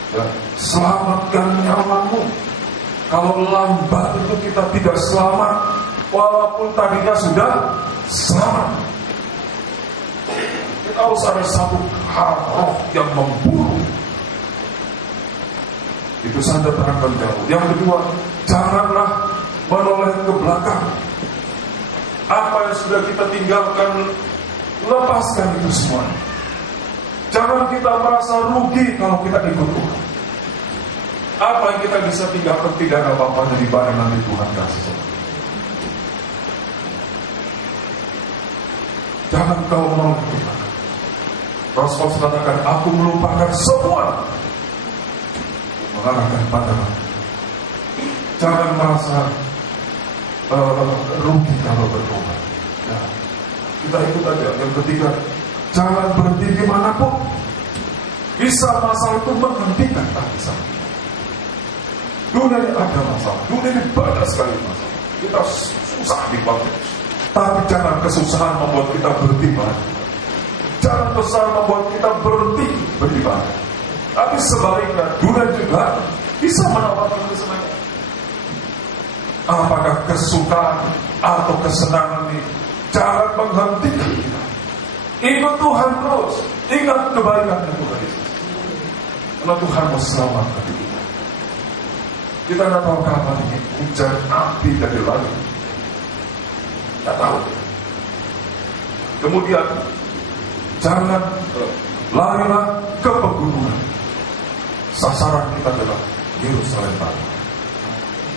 ya, selamatkan nyawamu. Kalau lambat itu kita tidak selamat, walaupun tadinya sudah selamat. Kita harus ada satu hal roh yang memburu. Itu saja terangkan jauh. Yang kedua, janganlah menoleh ke belakang. Apa yang sudah kita tinggalkan, lepaskan itu semua. Jangan kita merasa rugi kalau kita ikut Tuhan. Apa yang kita bisa tinggalkan tidak ada apa-apa dibanding nanti Tuhan kasih. Jangan kau menoleh ke belakang. Rasul katakan, aku melupakan semua, mengarahkan pada. Jangan merasa rugi kalau bertobat. Ya, kita ikut aja. Yang ketiga, jangan berhenti dimanapun. Bisa masalah itu menghentikan tak bisa. Dunia ini ada masalah. Dunia ini banyak sekali masalah. Kita susah dibangun. Tapi jangan kesusahan membuat kita berhenti beribadah. Jangan kesusahan membuat kita berhenti beribadah. Tapi sebaliknya, dunia juga bisa menawarkan kesenangan. Apakah kesukaan atau kesenangan ini, jangan menghentikan kita. Ikut Tuhan terus. Ingat kebaikan Tuhan Yesus. Karena Tuhan mau selamatkan kita. Kita tidak tahu kapan ini hujan api dari langit. Tidak tahu. Kemudian jangan larilah ke pegunungan. Sasaran kita adalah Yerusalem Baru.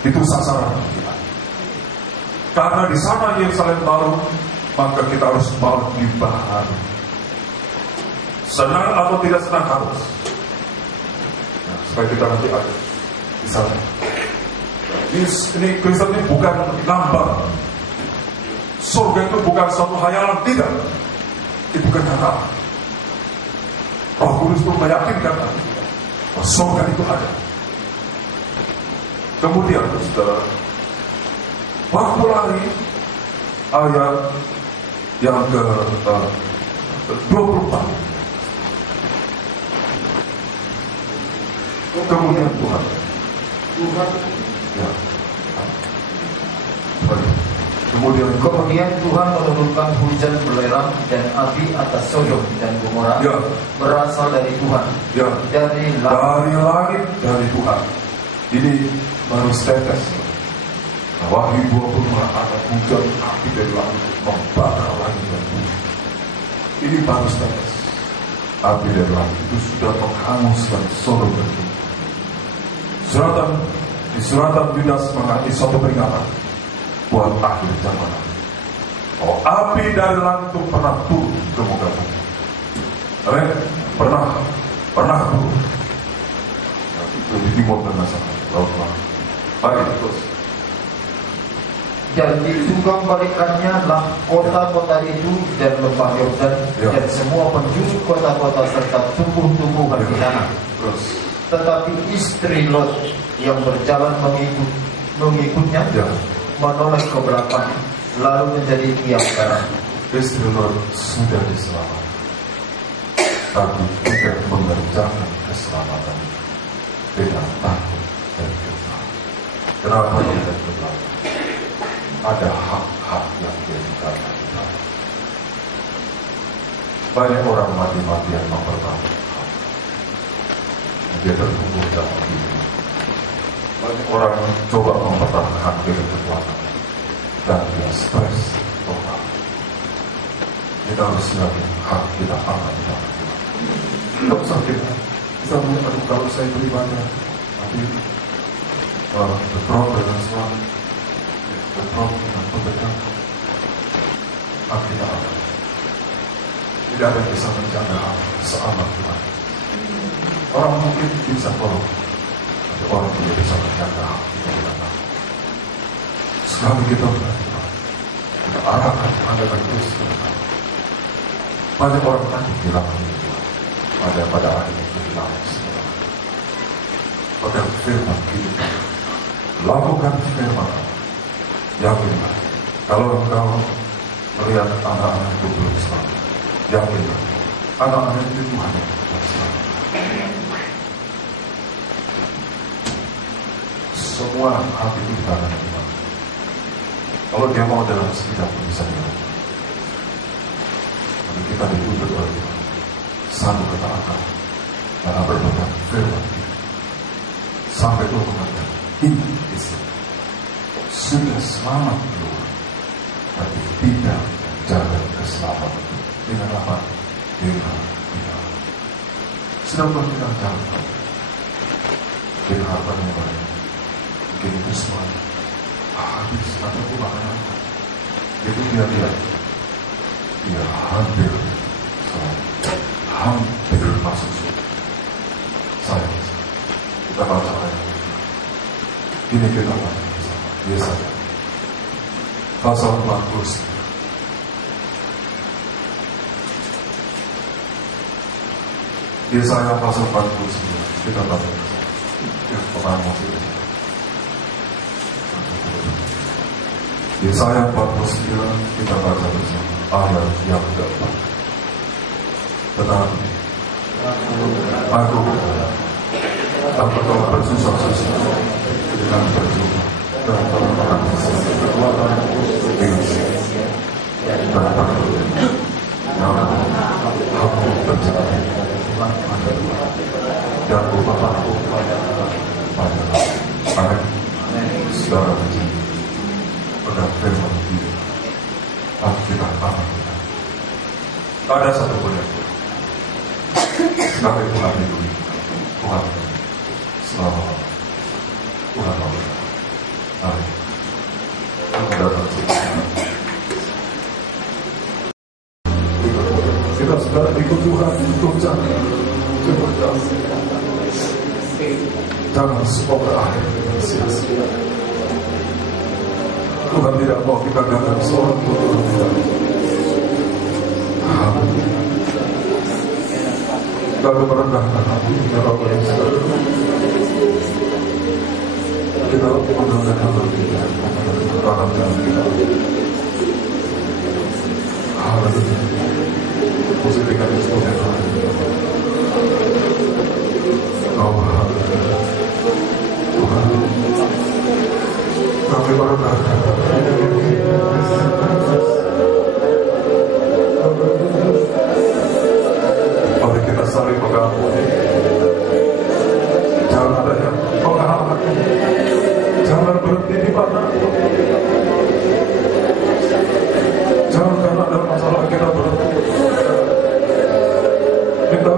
Itu sasaran kita. Karena di sana Yerusalem Baru, maka kita harus mau dibaharui. Senang atau tidak senang harus. Nah, supaya kita nanti ada di sana. Ini Kristen ini bukan gambar. Surga itu bukan suatu hayalan, tidak. Itu kenyataan. Roh Kudus pun meyakinkan bahwa surga itu ada. Kemudian, saudara, waktu lari ayat yang ke-24. Kemudian Tuhan, ya. Kemudian Tuhan menurunkan hujan belerang dan api atas Sodom dan Gomora, ya, berasal dari Tuhan, ya, dari langit dari Tuhan. Ini baru setetes. Wahyu 20 ada hujan api dari langit membakar langit dan bumi. Ini baru setetes. Api dari langit itu sudah menghanguskan Sodom dan Gomora. Suratan Yudas mengalami suatu peringatan buat akhir zaman. Oh, api dari langit itu pernah turun ke muka bumi. Pernah turun. Itu di timur tengah sana, laut langit. Baik, terus. Dan ditunggang balikannya lah kota-kota itu dan lembah Yordan, ya, dan semua penjuru kota-kota serta tumbuh-tumbuhan di tanah. Terus. Tetapi istri Lot yang berjalan mengikutnya, ya, menoleh ke belakang, lalu menjadi tiang garam. Istri Lot sudah diselamatkan, tapi tidak mengerjakan keselamatan. Tidak takut dan kenal. Kenapa tidak kenal? Ada hak-hak yang dia tinggalkan. Banyak orang mati-matian mempertahankan. Dia terkubur dalam diri. Banyak orang coba mempertahankan diri kekuatan dan dia stres total. Kita harus siapin hak kita aman dalam diri. Tidak usah kita melihat kalau saya beribadah, tapi bentrok dengan suami, bentrok dengan pekerjaan. kita aman. Tidak ada yang bisa menjaga seaman Tuhan. Orang mungkin bisa tolong, tapi orang tidak bisa menjaga kita tidak. Sekali kita berdoa, kita arahkan pandangan terus ke depan. Banyak orang tadi bilang itu, pada akhirnya hilang semua. Pada firman kita, lakukan firman. Yakinlah, kalau engkau melihat anak-anak itu belum selamat, yakinlah, anak-anak itu Tuhan yang selamat. Semua hati itu di tangan Tuhan. Kalau dia mau dalam sekejap pun bisa dilakukan. Tapi kita dituntut oleh Tuhan sanggup ketaatan karena berpegang firman kita. Sampai Tuhan mengatakan, ini istri sudah selamat keluar, tapi tidak menjaga keselamatan dengan apa? Dengan kita. Sedang berpindah jalan dengan harapan yang baik. Mungkin itu semua habis atau makanan itu dia hampir masuk surga. Saya kita baca ayat ini, kita baca bersama Yesaya pasal 49. Yesaya pasal 49 kita baca bersama. Yang pemahaman maksudnya Yesaya 49 kita baca bersama ayat yang keempat. Tetapi aku telah bersusah-susah dengan berjuang dan telah menghabiskan kekuatan emosi dan takut yang aku terjadi pada Tuhan dan upahku pada anak saudara kecil. Pada firman itu kita aman. Tak ada satu pun yang kurang. Sekali Tuhan itu Tuhan selama Tuhan Allah. Amin. Kita sudah ikut Tuhan, ikut jangan semua berakhir dengan sia-sia. Tuhan tidak mau kita gagal seorang pun Tuhan tidak. Amin. Lalu merendahkan hati kita Bapak yang sekalian. Kita merendahkan hati kita, merendahkan kita. Haleluya. Musik dengan instrumen haleluya. Oh haleluya. Tuhan, kami merendahkan. Mari kita saling mengaku. Jangan ada yang menghalang. Jangan berhenti di mana. Jangan karena ada masalah kita berhenti. Minta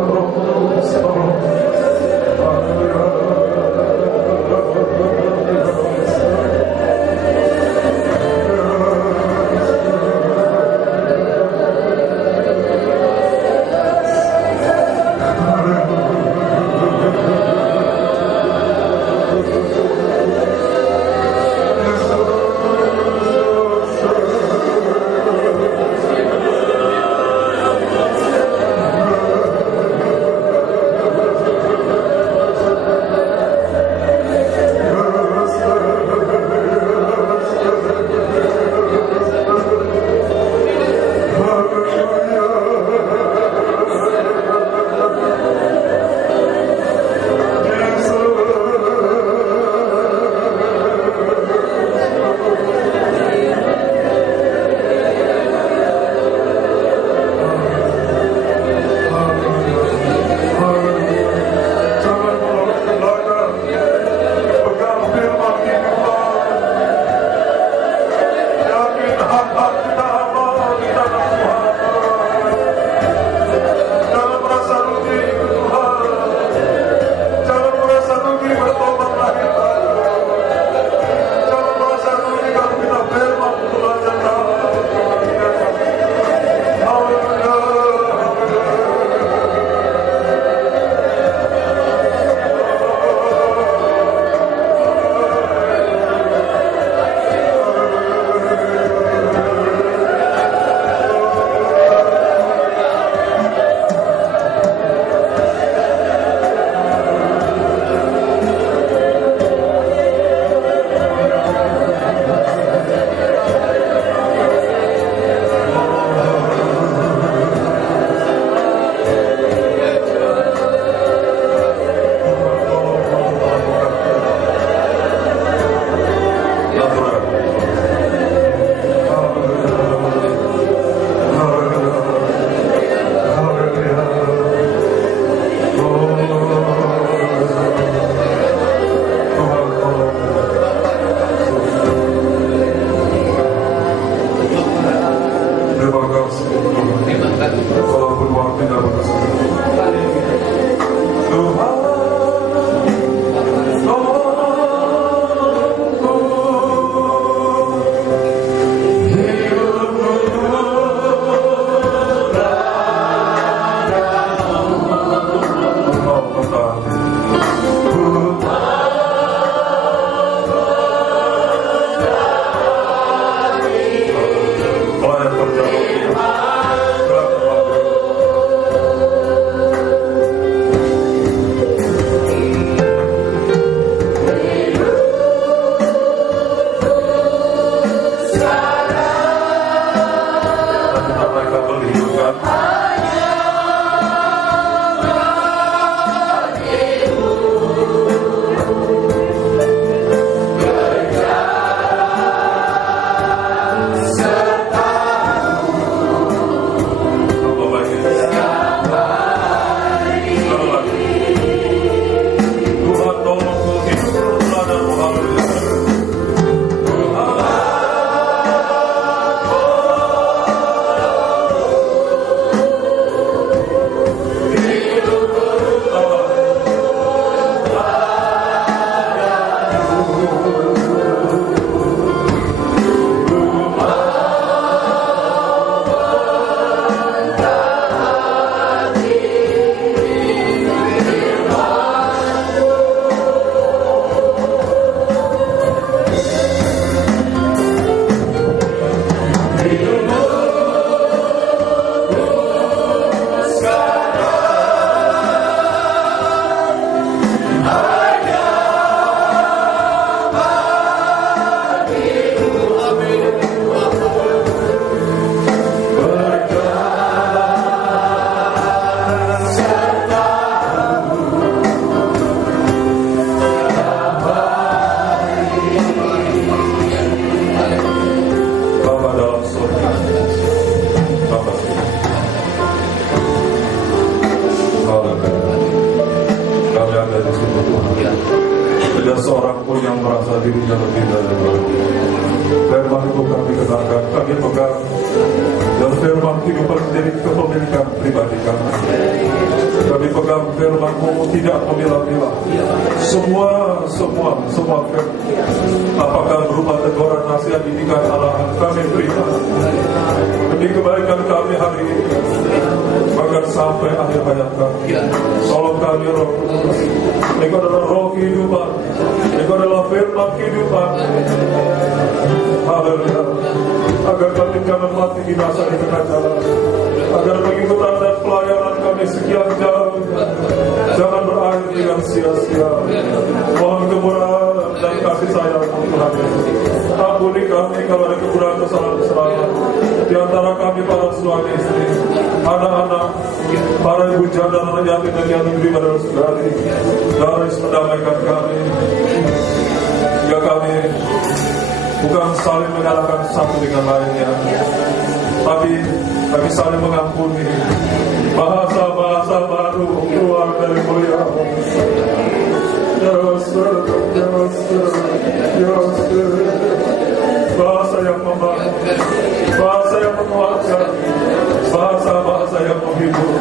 punya lebih dari firman itu kami kenakan, kami pegang. Dan firman kehidupan menjadi kepemilikan pribadi kami. Kami pegang firman-Mu tidak memilah-milah. Semua firman. Apakah berupa teguran, nasihat, didikan, arahan, kami terima. Demi kebaikan kami hari ini, bahkan sampai akhir hayat kami. Tolong kami Roh Kudus. Engkau adalah Roh kehidupan. Engkau adalah firman kehidupan. Haleluya. Agar kami jangan mati binasa di tengah jalan. Agar pengikutan dan pelayanan kami sekian jauh jangan berakhir dengan sia-sia. Mohon kemurahan dan kasih sayang Tuhan. Ampuni kami kalau ada kekurangan kesalahan-kesalahan di antara kami para suami istri, anak-anak, para ibu janda dan anak yatim dan yatim piatu dan saudari. Garis mendamaikan kami. Ya kami bukan saling menyalahkan satu dengan lainnya, tapi kami saling mengampuni. Bahasa-bahasa baru keluar dari mulia. Bahasa yang membangun, bahasa yang menguatkan, bahasa-bahasa yang menghibur.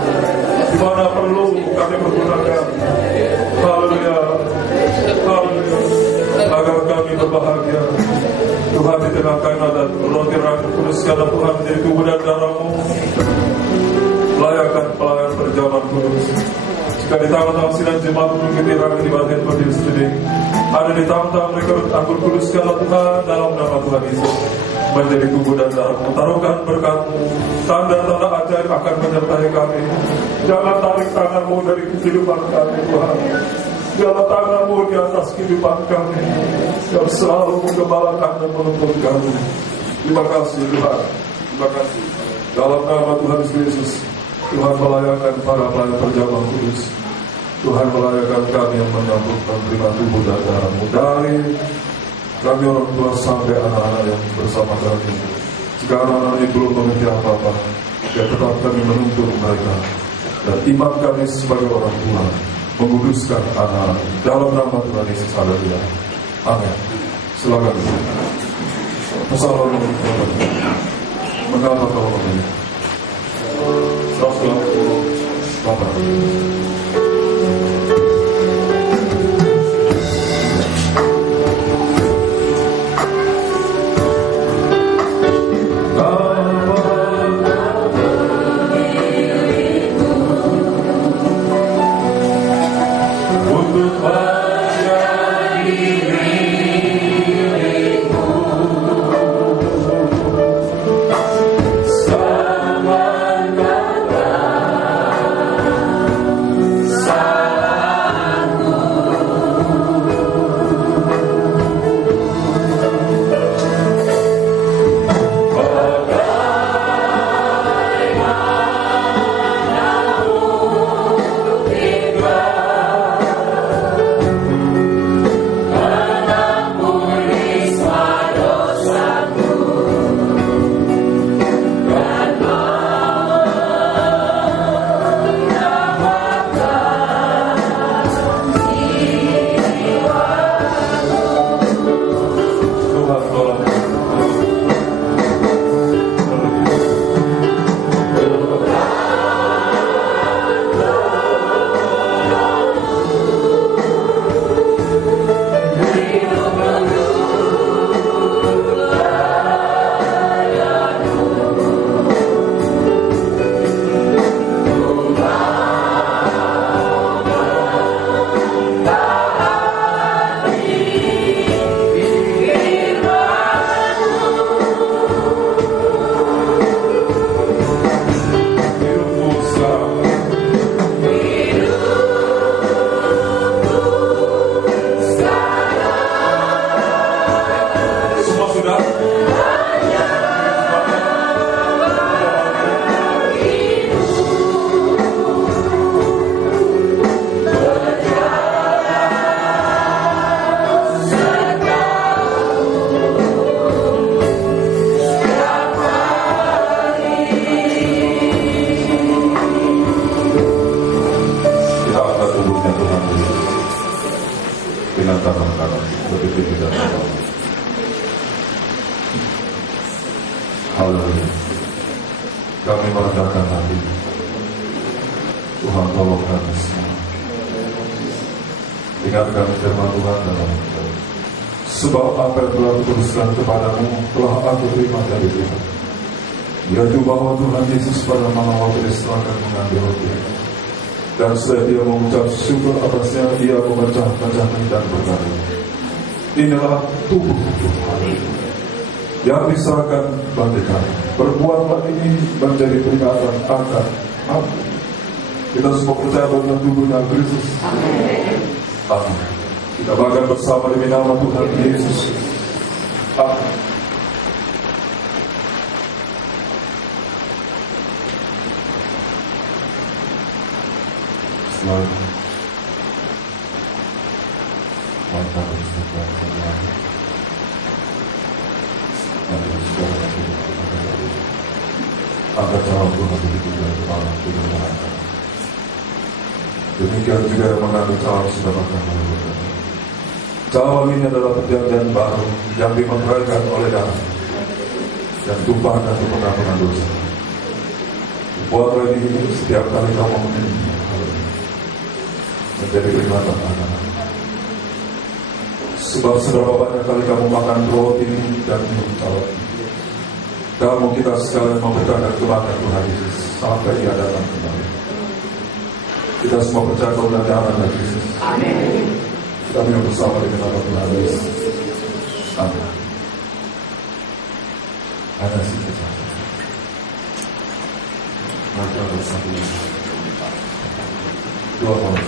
Di mana perlu kami pergunakan. Haleluya, haleluya. Agar kami berbahagia. Tuhan di tengah kaina dan roti Roh Kudus karena Tuhan menjadi tubuh dan darah-Mu. Layakan pelayan perjamuan kudus. Jika di tangan-tangan sidang jemaat mengikuti rangka di batin berdiri studi, ada di tangan-tangan mereka anggur kudus karena Tuhan dalam nama Tuhan Yesus menjadi tubuh dan darah-Mu. Taruhkan berkat-Mu, tanda-tanda ajaib akan menyertai kami. Jangan tarik tangan-Mu dari kehidupan kami Tuhan. Jangan tangan-Mu di atas kehidupan kami yang selalu menggembalakan dan menuntun kami. Terima kasih Tuhan. Terima kasih. Dalam nama Tuhan Yesus, Tuhan melayakkan para pelayan perjamuan kudus. Tuhan melayakkan kami yang menyambut dan terima tubuh dan darah-Mu. Dari kami orang tua sampai anak-anak yang bersama kami. Jika anak-anak ini belum mengerti apa-apa, ya tetap kami menuntun mereka. Dan iman kami sebagai orang tua menguduskan anak dalam nama Tuhan Yesus. Haleluya. Amin. Silakan. Assalamualaikum. Mengapa kau memilih? Rasulullah Bapak. dengan tangan kanan lebih tinggi dari bawah. Haleluya. Kami merendahkan hati. Tuhan tolong kami semua. Ingatkan firman Tuhan dalam kita. Sebab apa yang telah kuteruskan kepadamu telah aku terima dari Tuhan. Yaitu bahwa Tuhan Yesus pada malam waktu diserahkan mengambil roti. Dan setelah dia mengucap syukur atasnya, dia memecah-pecahkan dan berkata, inilah tubuh Tuhan yang diserahkan bagi kami. Perbuatan ini menjadi peringatan akan aku. Kita semua percaya bahwa tubuhnya Kristus. Amin. Kita bangga bersama demi nama Tuhan Yesus. Amin. Selalu mantap bersedia kembali. Angkat tangan Tuhan begitu dari kepala tidak mengangkat. Demikian juga yang mengambil cawan sudah makan melakukan. Cawan ini adalah perjanjian baru yang dimeteraikan oleh darah dan tumpahan untuk pengampunan dosa. Buatlah ini setiap kali kamu meminum menjadi peringatan anak. Sebab seberapa banyak kali kamu makan roti ini dan minum cawan, kamu kita sekalian memberitakan kebanggaan Tuhan Yesus sampai Dia datang kembali. Kita semua percaya bahwa Dia anak Yesus. Amin. Kita minum bersama dengan nama Tuhan Yesus. Amin. Ada sih kita. Maka bersatu. Dua orang.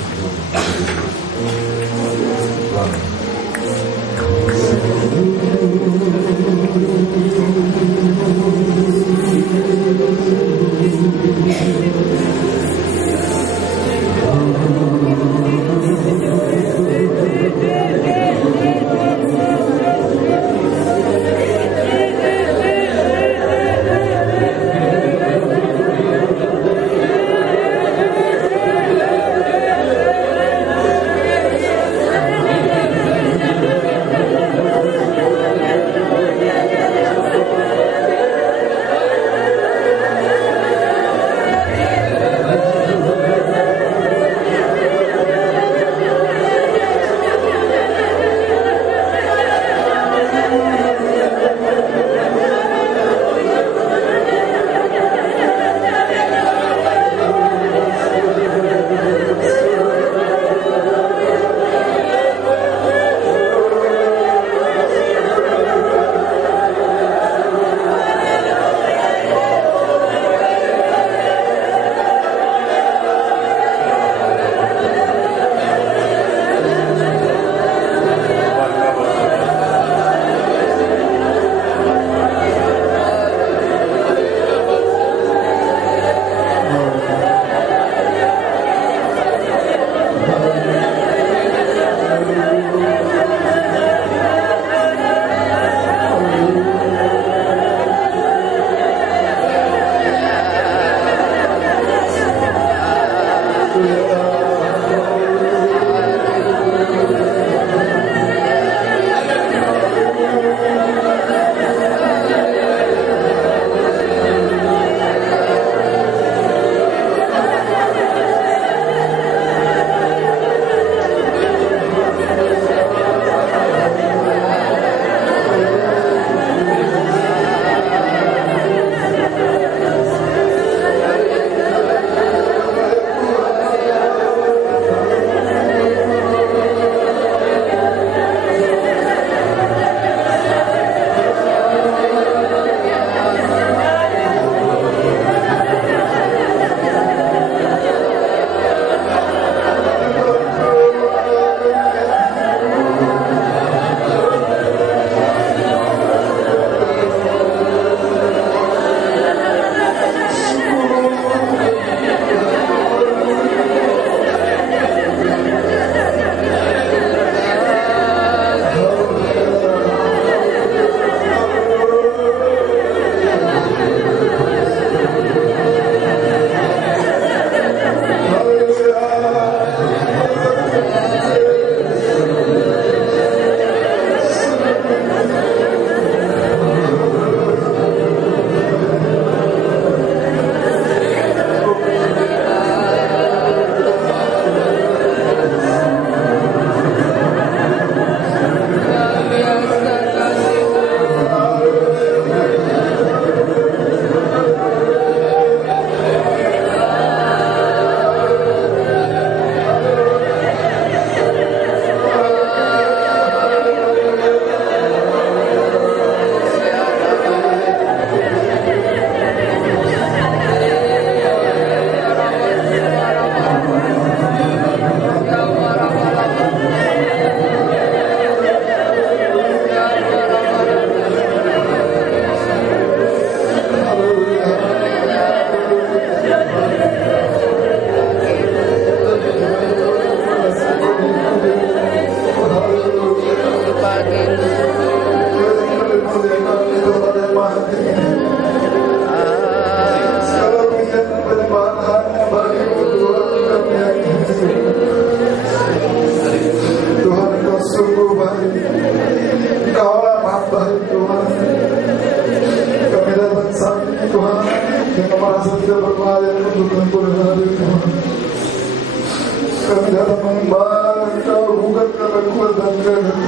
menyembah Engkau bukan karena kuat dan gagah,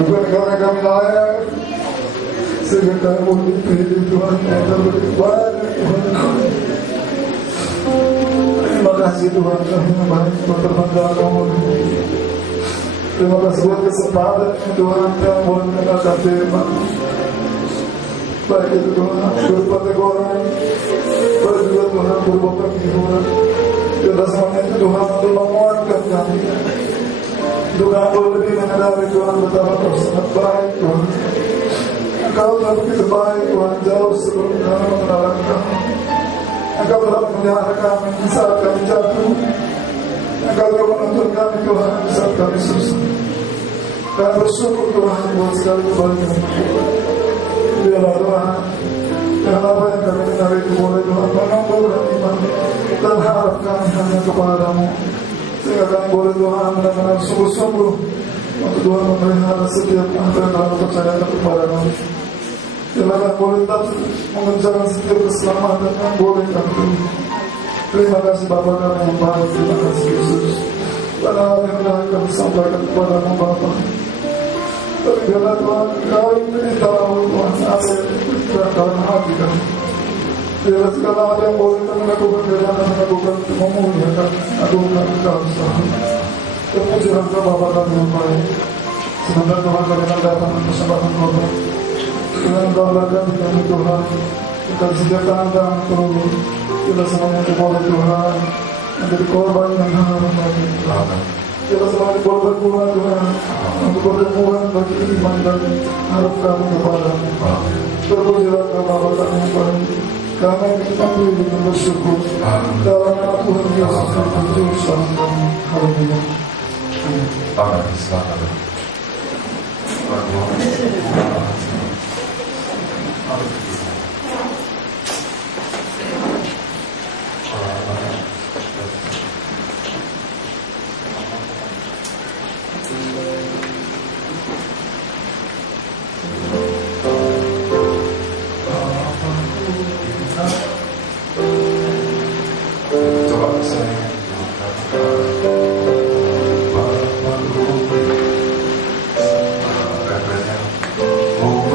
bukan karena kami layak, sehingga kami dipilih Tuhan yang beribadah Tuhan. Terima kasih Tuhan yang baik buat terbanggamu. Terima kasih buat kesempatan Tuhan yang boleh mendengarkan firman. Baik itu Tuhan berupa teguran, baik juga Tuhan berupa penghiburan. Kita semuanya itu Tuhan untuk menguatkan kami. Tuhan boleh lebih menyadari Tuhan betapa Kau sangat baik Tuhan. Engkau telah begitu baik Tuhan, jauh sebelum kami mengenal Engkau. Engkau telah memelihara kami di saat kami jatuh. Engkau telah menuntun kami Tuhan di saat kami susah. Kami bersyukur Tuhan buat sekali kebaikan. Biarlah Tuhan, dengan apa yang kami dengar itu boleh Tuhan menumbuhkan iman dan harap kami hanya kepadamu. Sehingga kami boleh Tuhan benar-benar sungguh-sungguh untuk Tuhan memelihara setiap apa yang kami percayakan kepadamu. Biarlah kami boleh tetap mengerjakan setiap keselamatan yang boleh kami terima. Terima kasih Bapa kami yang baik, terima kasih Yesus. Pada hal yang telah kami sampaikan kepadamu Bapa. Tapi biarlah Tuhan, Kau ini tahu Tuhan apa yang bergerak dalam hati kami. Biarlah segala apa yang boleh kami lakukan, biarlah kami lakukan untuk memuliakan, agungkan Engkau selalu. Terpujilah Engkau Bapa kami yang baik. Sebentar Tuhan kami akan datang persembahan korban. Dengan Engkau berkati kami Tuhan, kita sediakan tangan turun. Biarlah semuanya itu boleh Tuhan menjadi korban yang harum bagi Tuhan. Biarlah semuanya boleh berguna Tuhan untuk pertemuan bagi iman dan harap kami kepadamu. Terpujilah Engkau Bapa kami yang baik. Kami dipanggil dengan bersyukur dalam nama Tuhan Yesus Kristus Tuhan kami. Haleluya. Amin. Silakan. Oh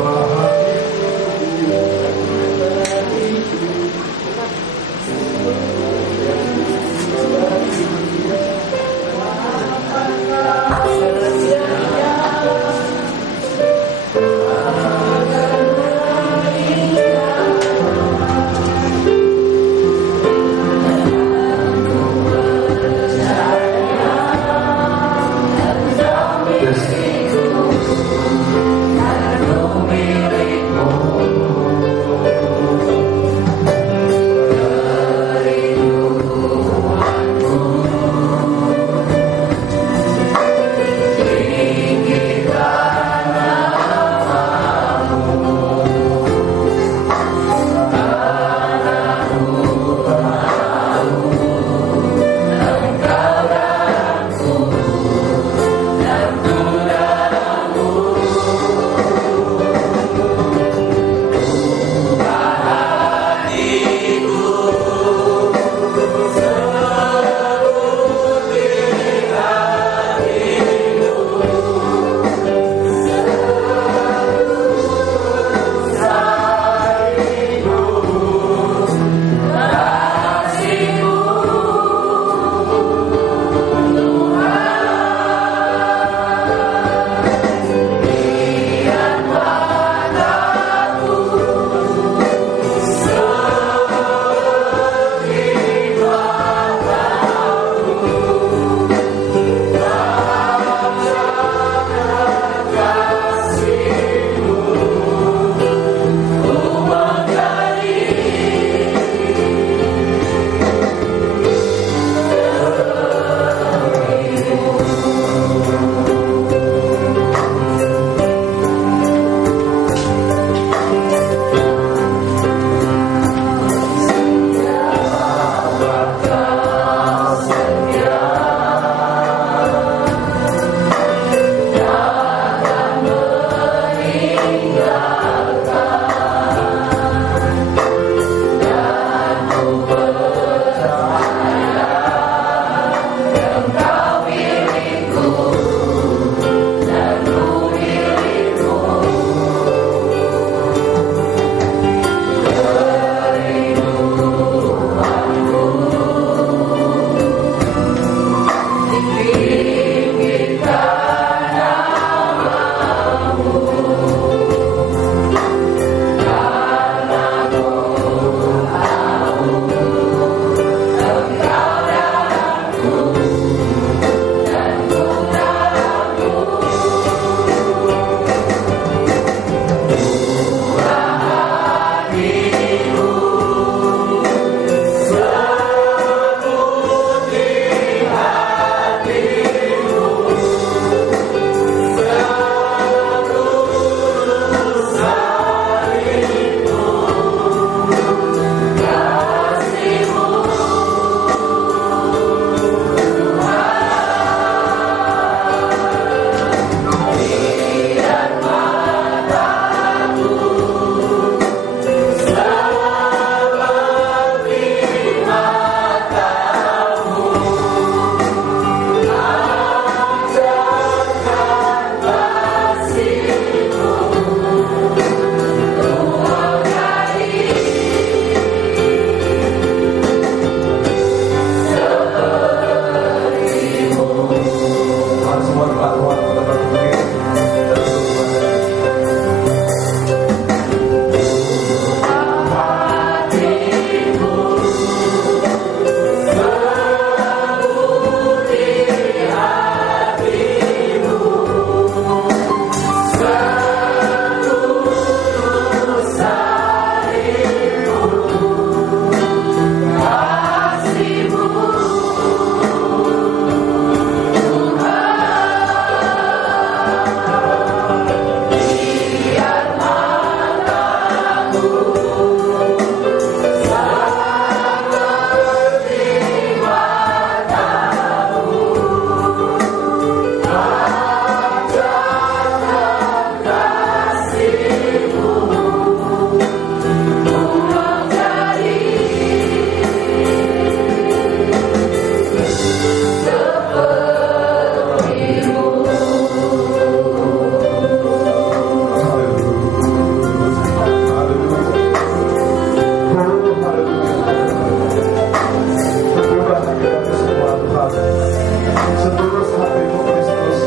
setulus hatimu Kristus,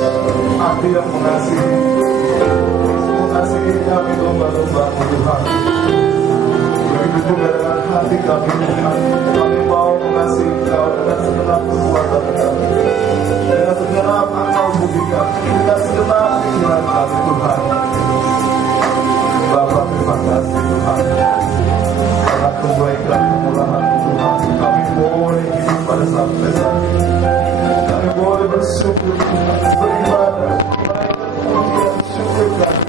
hati yang mengasihi kami domba-domba-Mu Tuhan. Begitu juga dengan hati kami Tuhan, kami mau mengasihi Engkau dengan segenap perbuatan kami, dengan segenap akal budi kami, dengan segenap pikiran kami Tuhan. Bapa, terima kasih Tuhan karena kebaikan kemurahan Tuhan. Kami boleh hidup pada sampai saat ini. Kami boleh bersyukur Tuhan, beribadah, menaikkan pujian syukur kami.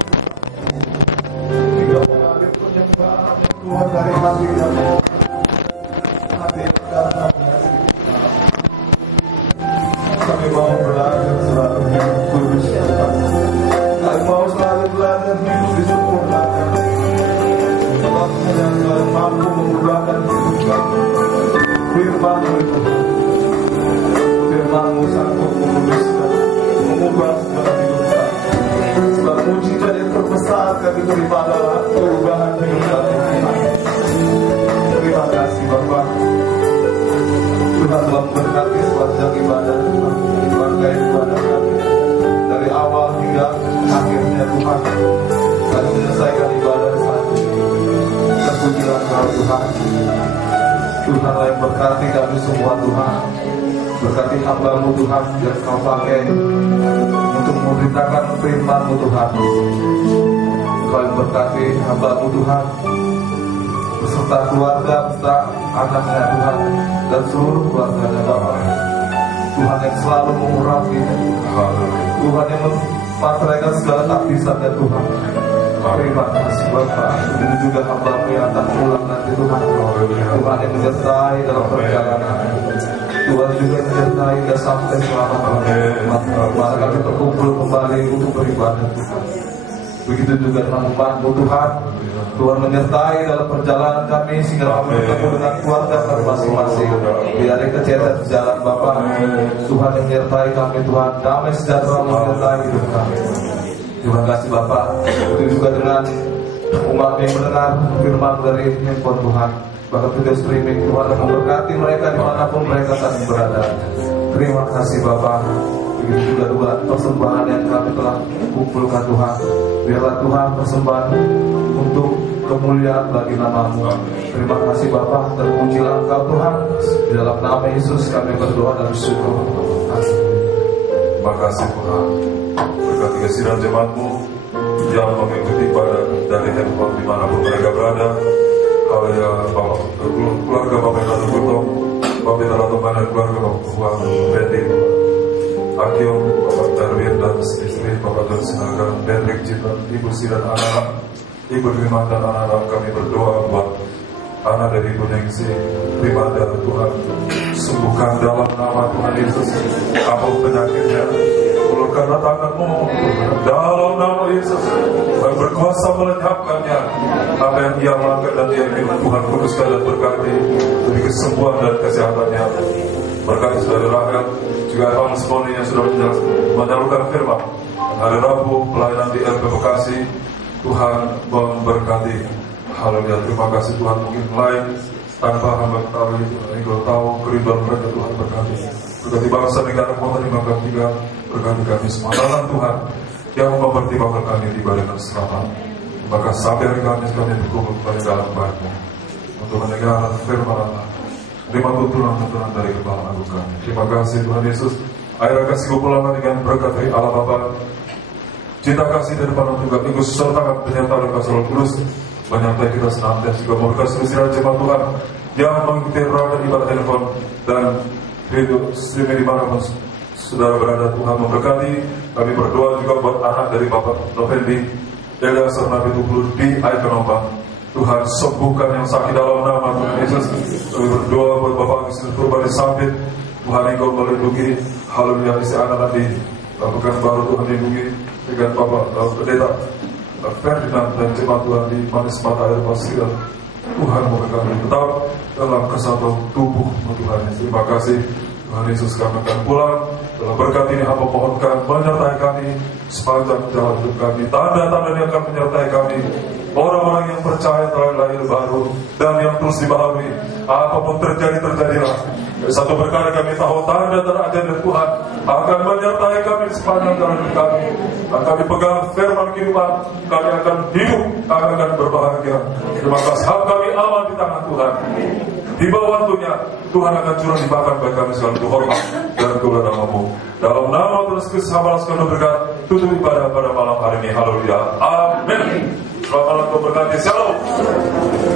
Hingga mengalir penyembahan yang keluar dari hati kami, hati yang karena mengasihi. Kami mau belajar selalu hidup kudus Tuhan. Kami mau selalu belajar hidup disempurnakan. Waktunya dan Kau mampu mengubahkan hidup kami. Firman-Mu itu, Firman-Mu sanggup menguduskan, mengubah segala hidup kami. Sebab mujizat yang terbesar kami terima adalah perubahan hidup kami. Terima kasih Bapa. Tuhan telah memberkati sepanjang ibadah Tuhan, rangkaian ibadah kami dari awal hingga akhirnya Tuhan. Kami menyelesaikan ibadah saat ini. Terpujilah Kau Tuhan. Tuhanlah yang berkati kami semua Tuhan. Berkati hamba-Mu Tuhan yang Kau pakai untuk memberitakan firman-Mu Tuhan. Kau yang berkati hamba-Mu Tuhan beserta keluarga, beserta anaknya Tuhan, dan seluruh keluarganya Bapa. Tuhan yang selalu mengurapi, Tuhan yang mematrai segala takdisannya Tuhan. Terima kasih Bapa. Begitu juga hamba-Mu yang akan pulang nanti Tuhan. Tuhan yang menyertai dalam perjalanan. Tuhan juga menyertai dan sampai selamat. Mari kami berkumpul kembali untuk beribadah Tuhan. Begitu juga dengan umat-Mu Tuhan. Tuhan menyertai dalam perjalanan kami sehingga kami bertemu dengan keluarga kami masing-masing. Biar ada keceriaan di jalan Bapa. Tuhan yang menyertai kami Tuhan. Damai sejahtera menyertai hidup kami. Terima kasih Bapak. Begitu juga dengan umat yang mendengar firman dari handphone Tuhan, bahkan juga streaming. Tuhan yang memberkati mereka dimanapun mereka saat berada. Terima kasih Bapak. Begitu juga dua persembahan yang kami telah kumpulkan Tuhan. Biarlah Tuhan persembahan untuk kemuliaan bagi nama-Mu. Terima kasih Bapak. Terpujilah Engkau Tuhan. Di dalam nama Yesus kami berdoa dan bersyukur. Terima kasih Tuhan. Berkati kesiran jemaat-Mu yang mengikuti ibadah dari handphone dimanapun mereka berada. Haleluya. Keluarga Bapak Ibu Gutong, Bapak Ibu dan keluarga Bapak Bendi, Akyong, Bapak Darwin dan istri Bapak dan Sinaga, Hendrik Cita, Ibu Sidan anak, Ibu Rima dan anak-anak kami berdoa buat anak dari Ibu Nengsi, beribadah Tuhan, sembuhkan dalam nama Tuhan Yesus apa penyakitnya. Karena tangan-Mu dalam nama Yesus yang berkuasa melenyapkannya. Apa yang ia makan dan ia minum Tuhan kuduskan dan berkati demi kesembuhan dan kesehatannya. Berkati saudara Rahel juga Bang Smoni yang sudah menyalurkan firman. Hari Rabu pelayanan di LP Bekasi, Tuhan memberkati. Haleluya. Terima kasih Tuhan. Mungkin lain tanpa hamba ketahui, engkau tahu kerinduan mereka. Tuhan berkati. Berkati bangsa negara kota di Mangga 3. Berkati kami semua dalam Tuhan yang mempertimbangkan kami di badan selamat. Maka sampai hari kami berkumpul kepada dalam baik-Mu untuk mendengar firman Allah. Terima tuntunan dari Kepala Agung kami. Terima kasih Tuhan Yesus. Akhirnya kasih pulangan dengan berkat dari Allah Bapa, cinta kasih dari Panon juga ikut sertakan penyertaan dan kasih Roh Kudus menyertai kita senantiasa juga memberkati seluruh jemaat Tuhan yang mengikuti rangkaian ibadah telepon dan video streaming dimanapun saudara berada. Tuhan memberkati. Kami berdoa juga buat anak dari Bapak Novendi Eda Sernabi Tupulu di Aikenobang. Tuhan sembuhkan yang sakit dalam nama Tuhan Yesus. Kami berdoa buat Bapak Agustinus Purbani Sampit. Tuhan Engkau melindungi. Haleluya. Isi anak di Pekan Baru Tuhan lindungi dengan Bapak Pendeta Ferdinand dan jemaat Tuhan di Manis Mata Air Pasir. Tuhan memberkati tetap dalam kesatuan tubuh Tuhan. Terima kasih Tuhan Yesus. Kami akan pulang. Dalam berkat ini hamba mohonkan menyertai kami sepanjang jalan hidup kami. Tanda-tanda yang akan menyertai kami. Orang-orang yang percaya telah lahir baru dan yang terus dibaharui. Apapun terjadi, terjadilah. Satu perkara kami tahu, tanda ajaib dari Tuhan akan menyertai kami sepanjang jalan kami. Kami pegang firman kehidupan, kami akan hidup, kami akan berbahagia. Terima kasih, hak kami aman di tangan Tuhan. Di bawah waktunya, Tuhan akan curang dimakan bagi kami segala hormat dan kemuliaan nama-Mu. Dalam nama Tuhan Yesus Kristus, kami berkat tutup ibadah pada malam hari ini. Haleluya. Amin. Selamat malam, berkati. Shalom.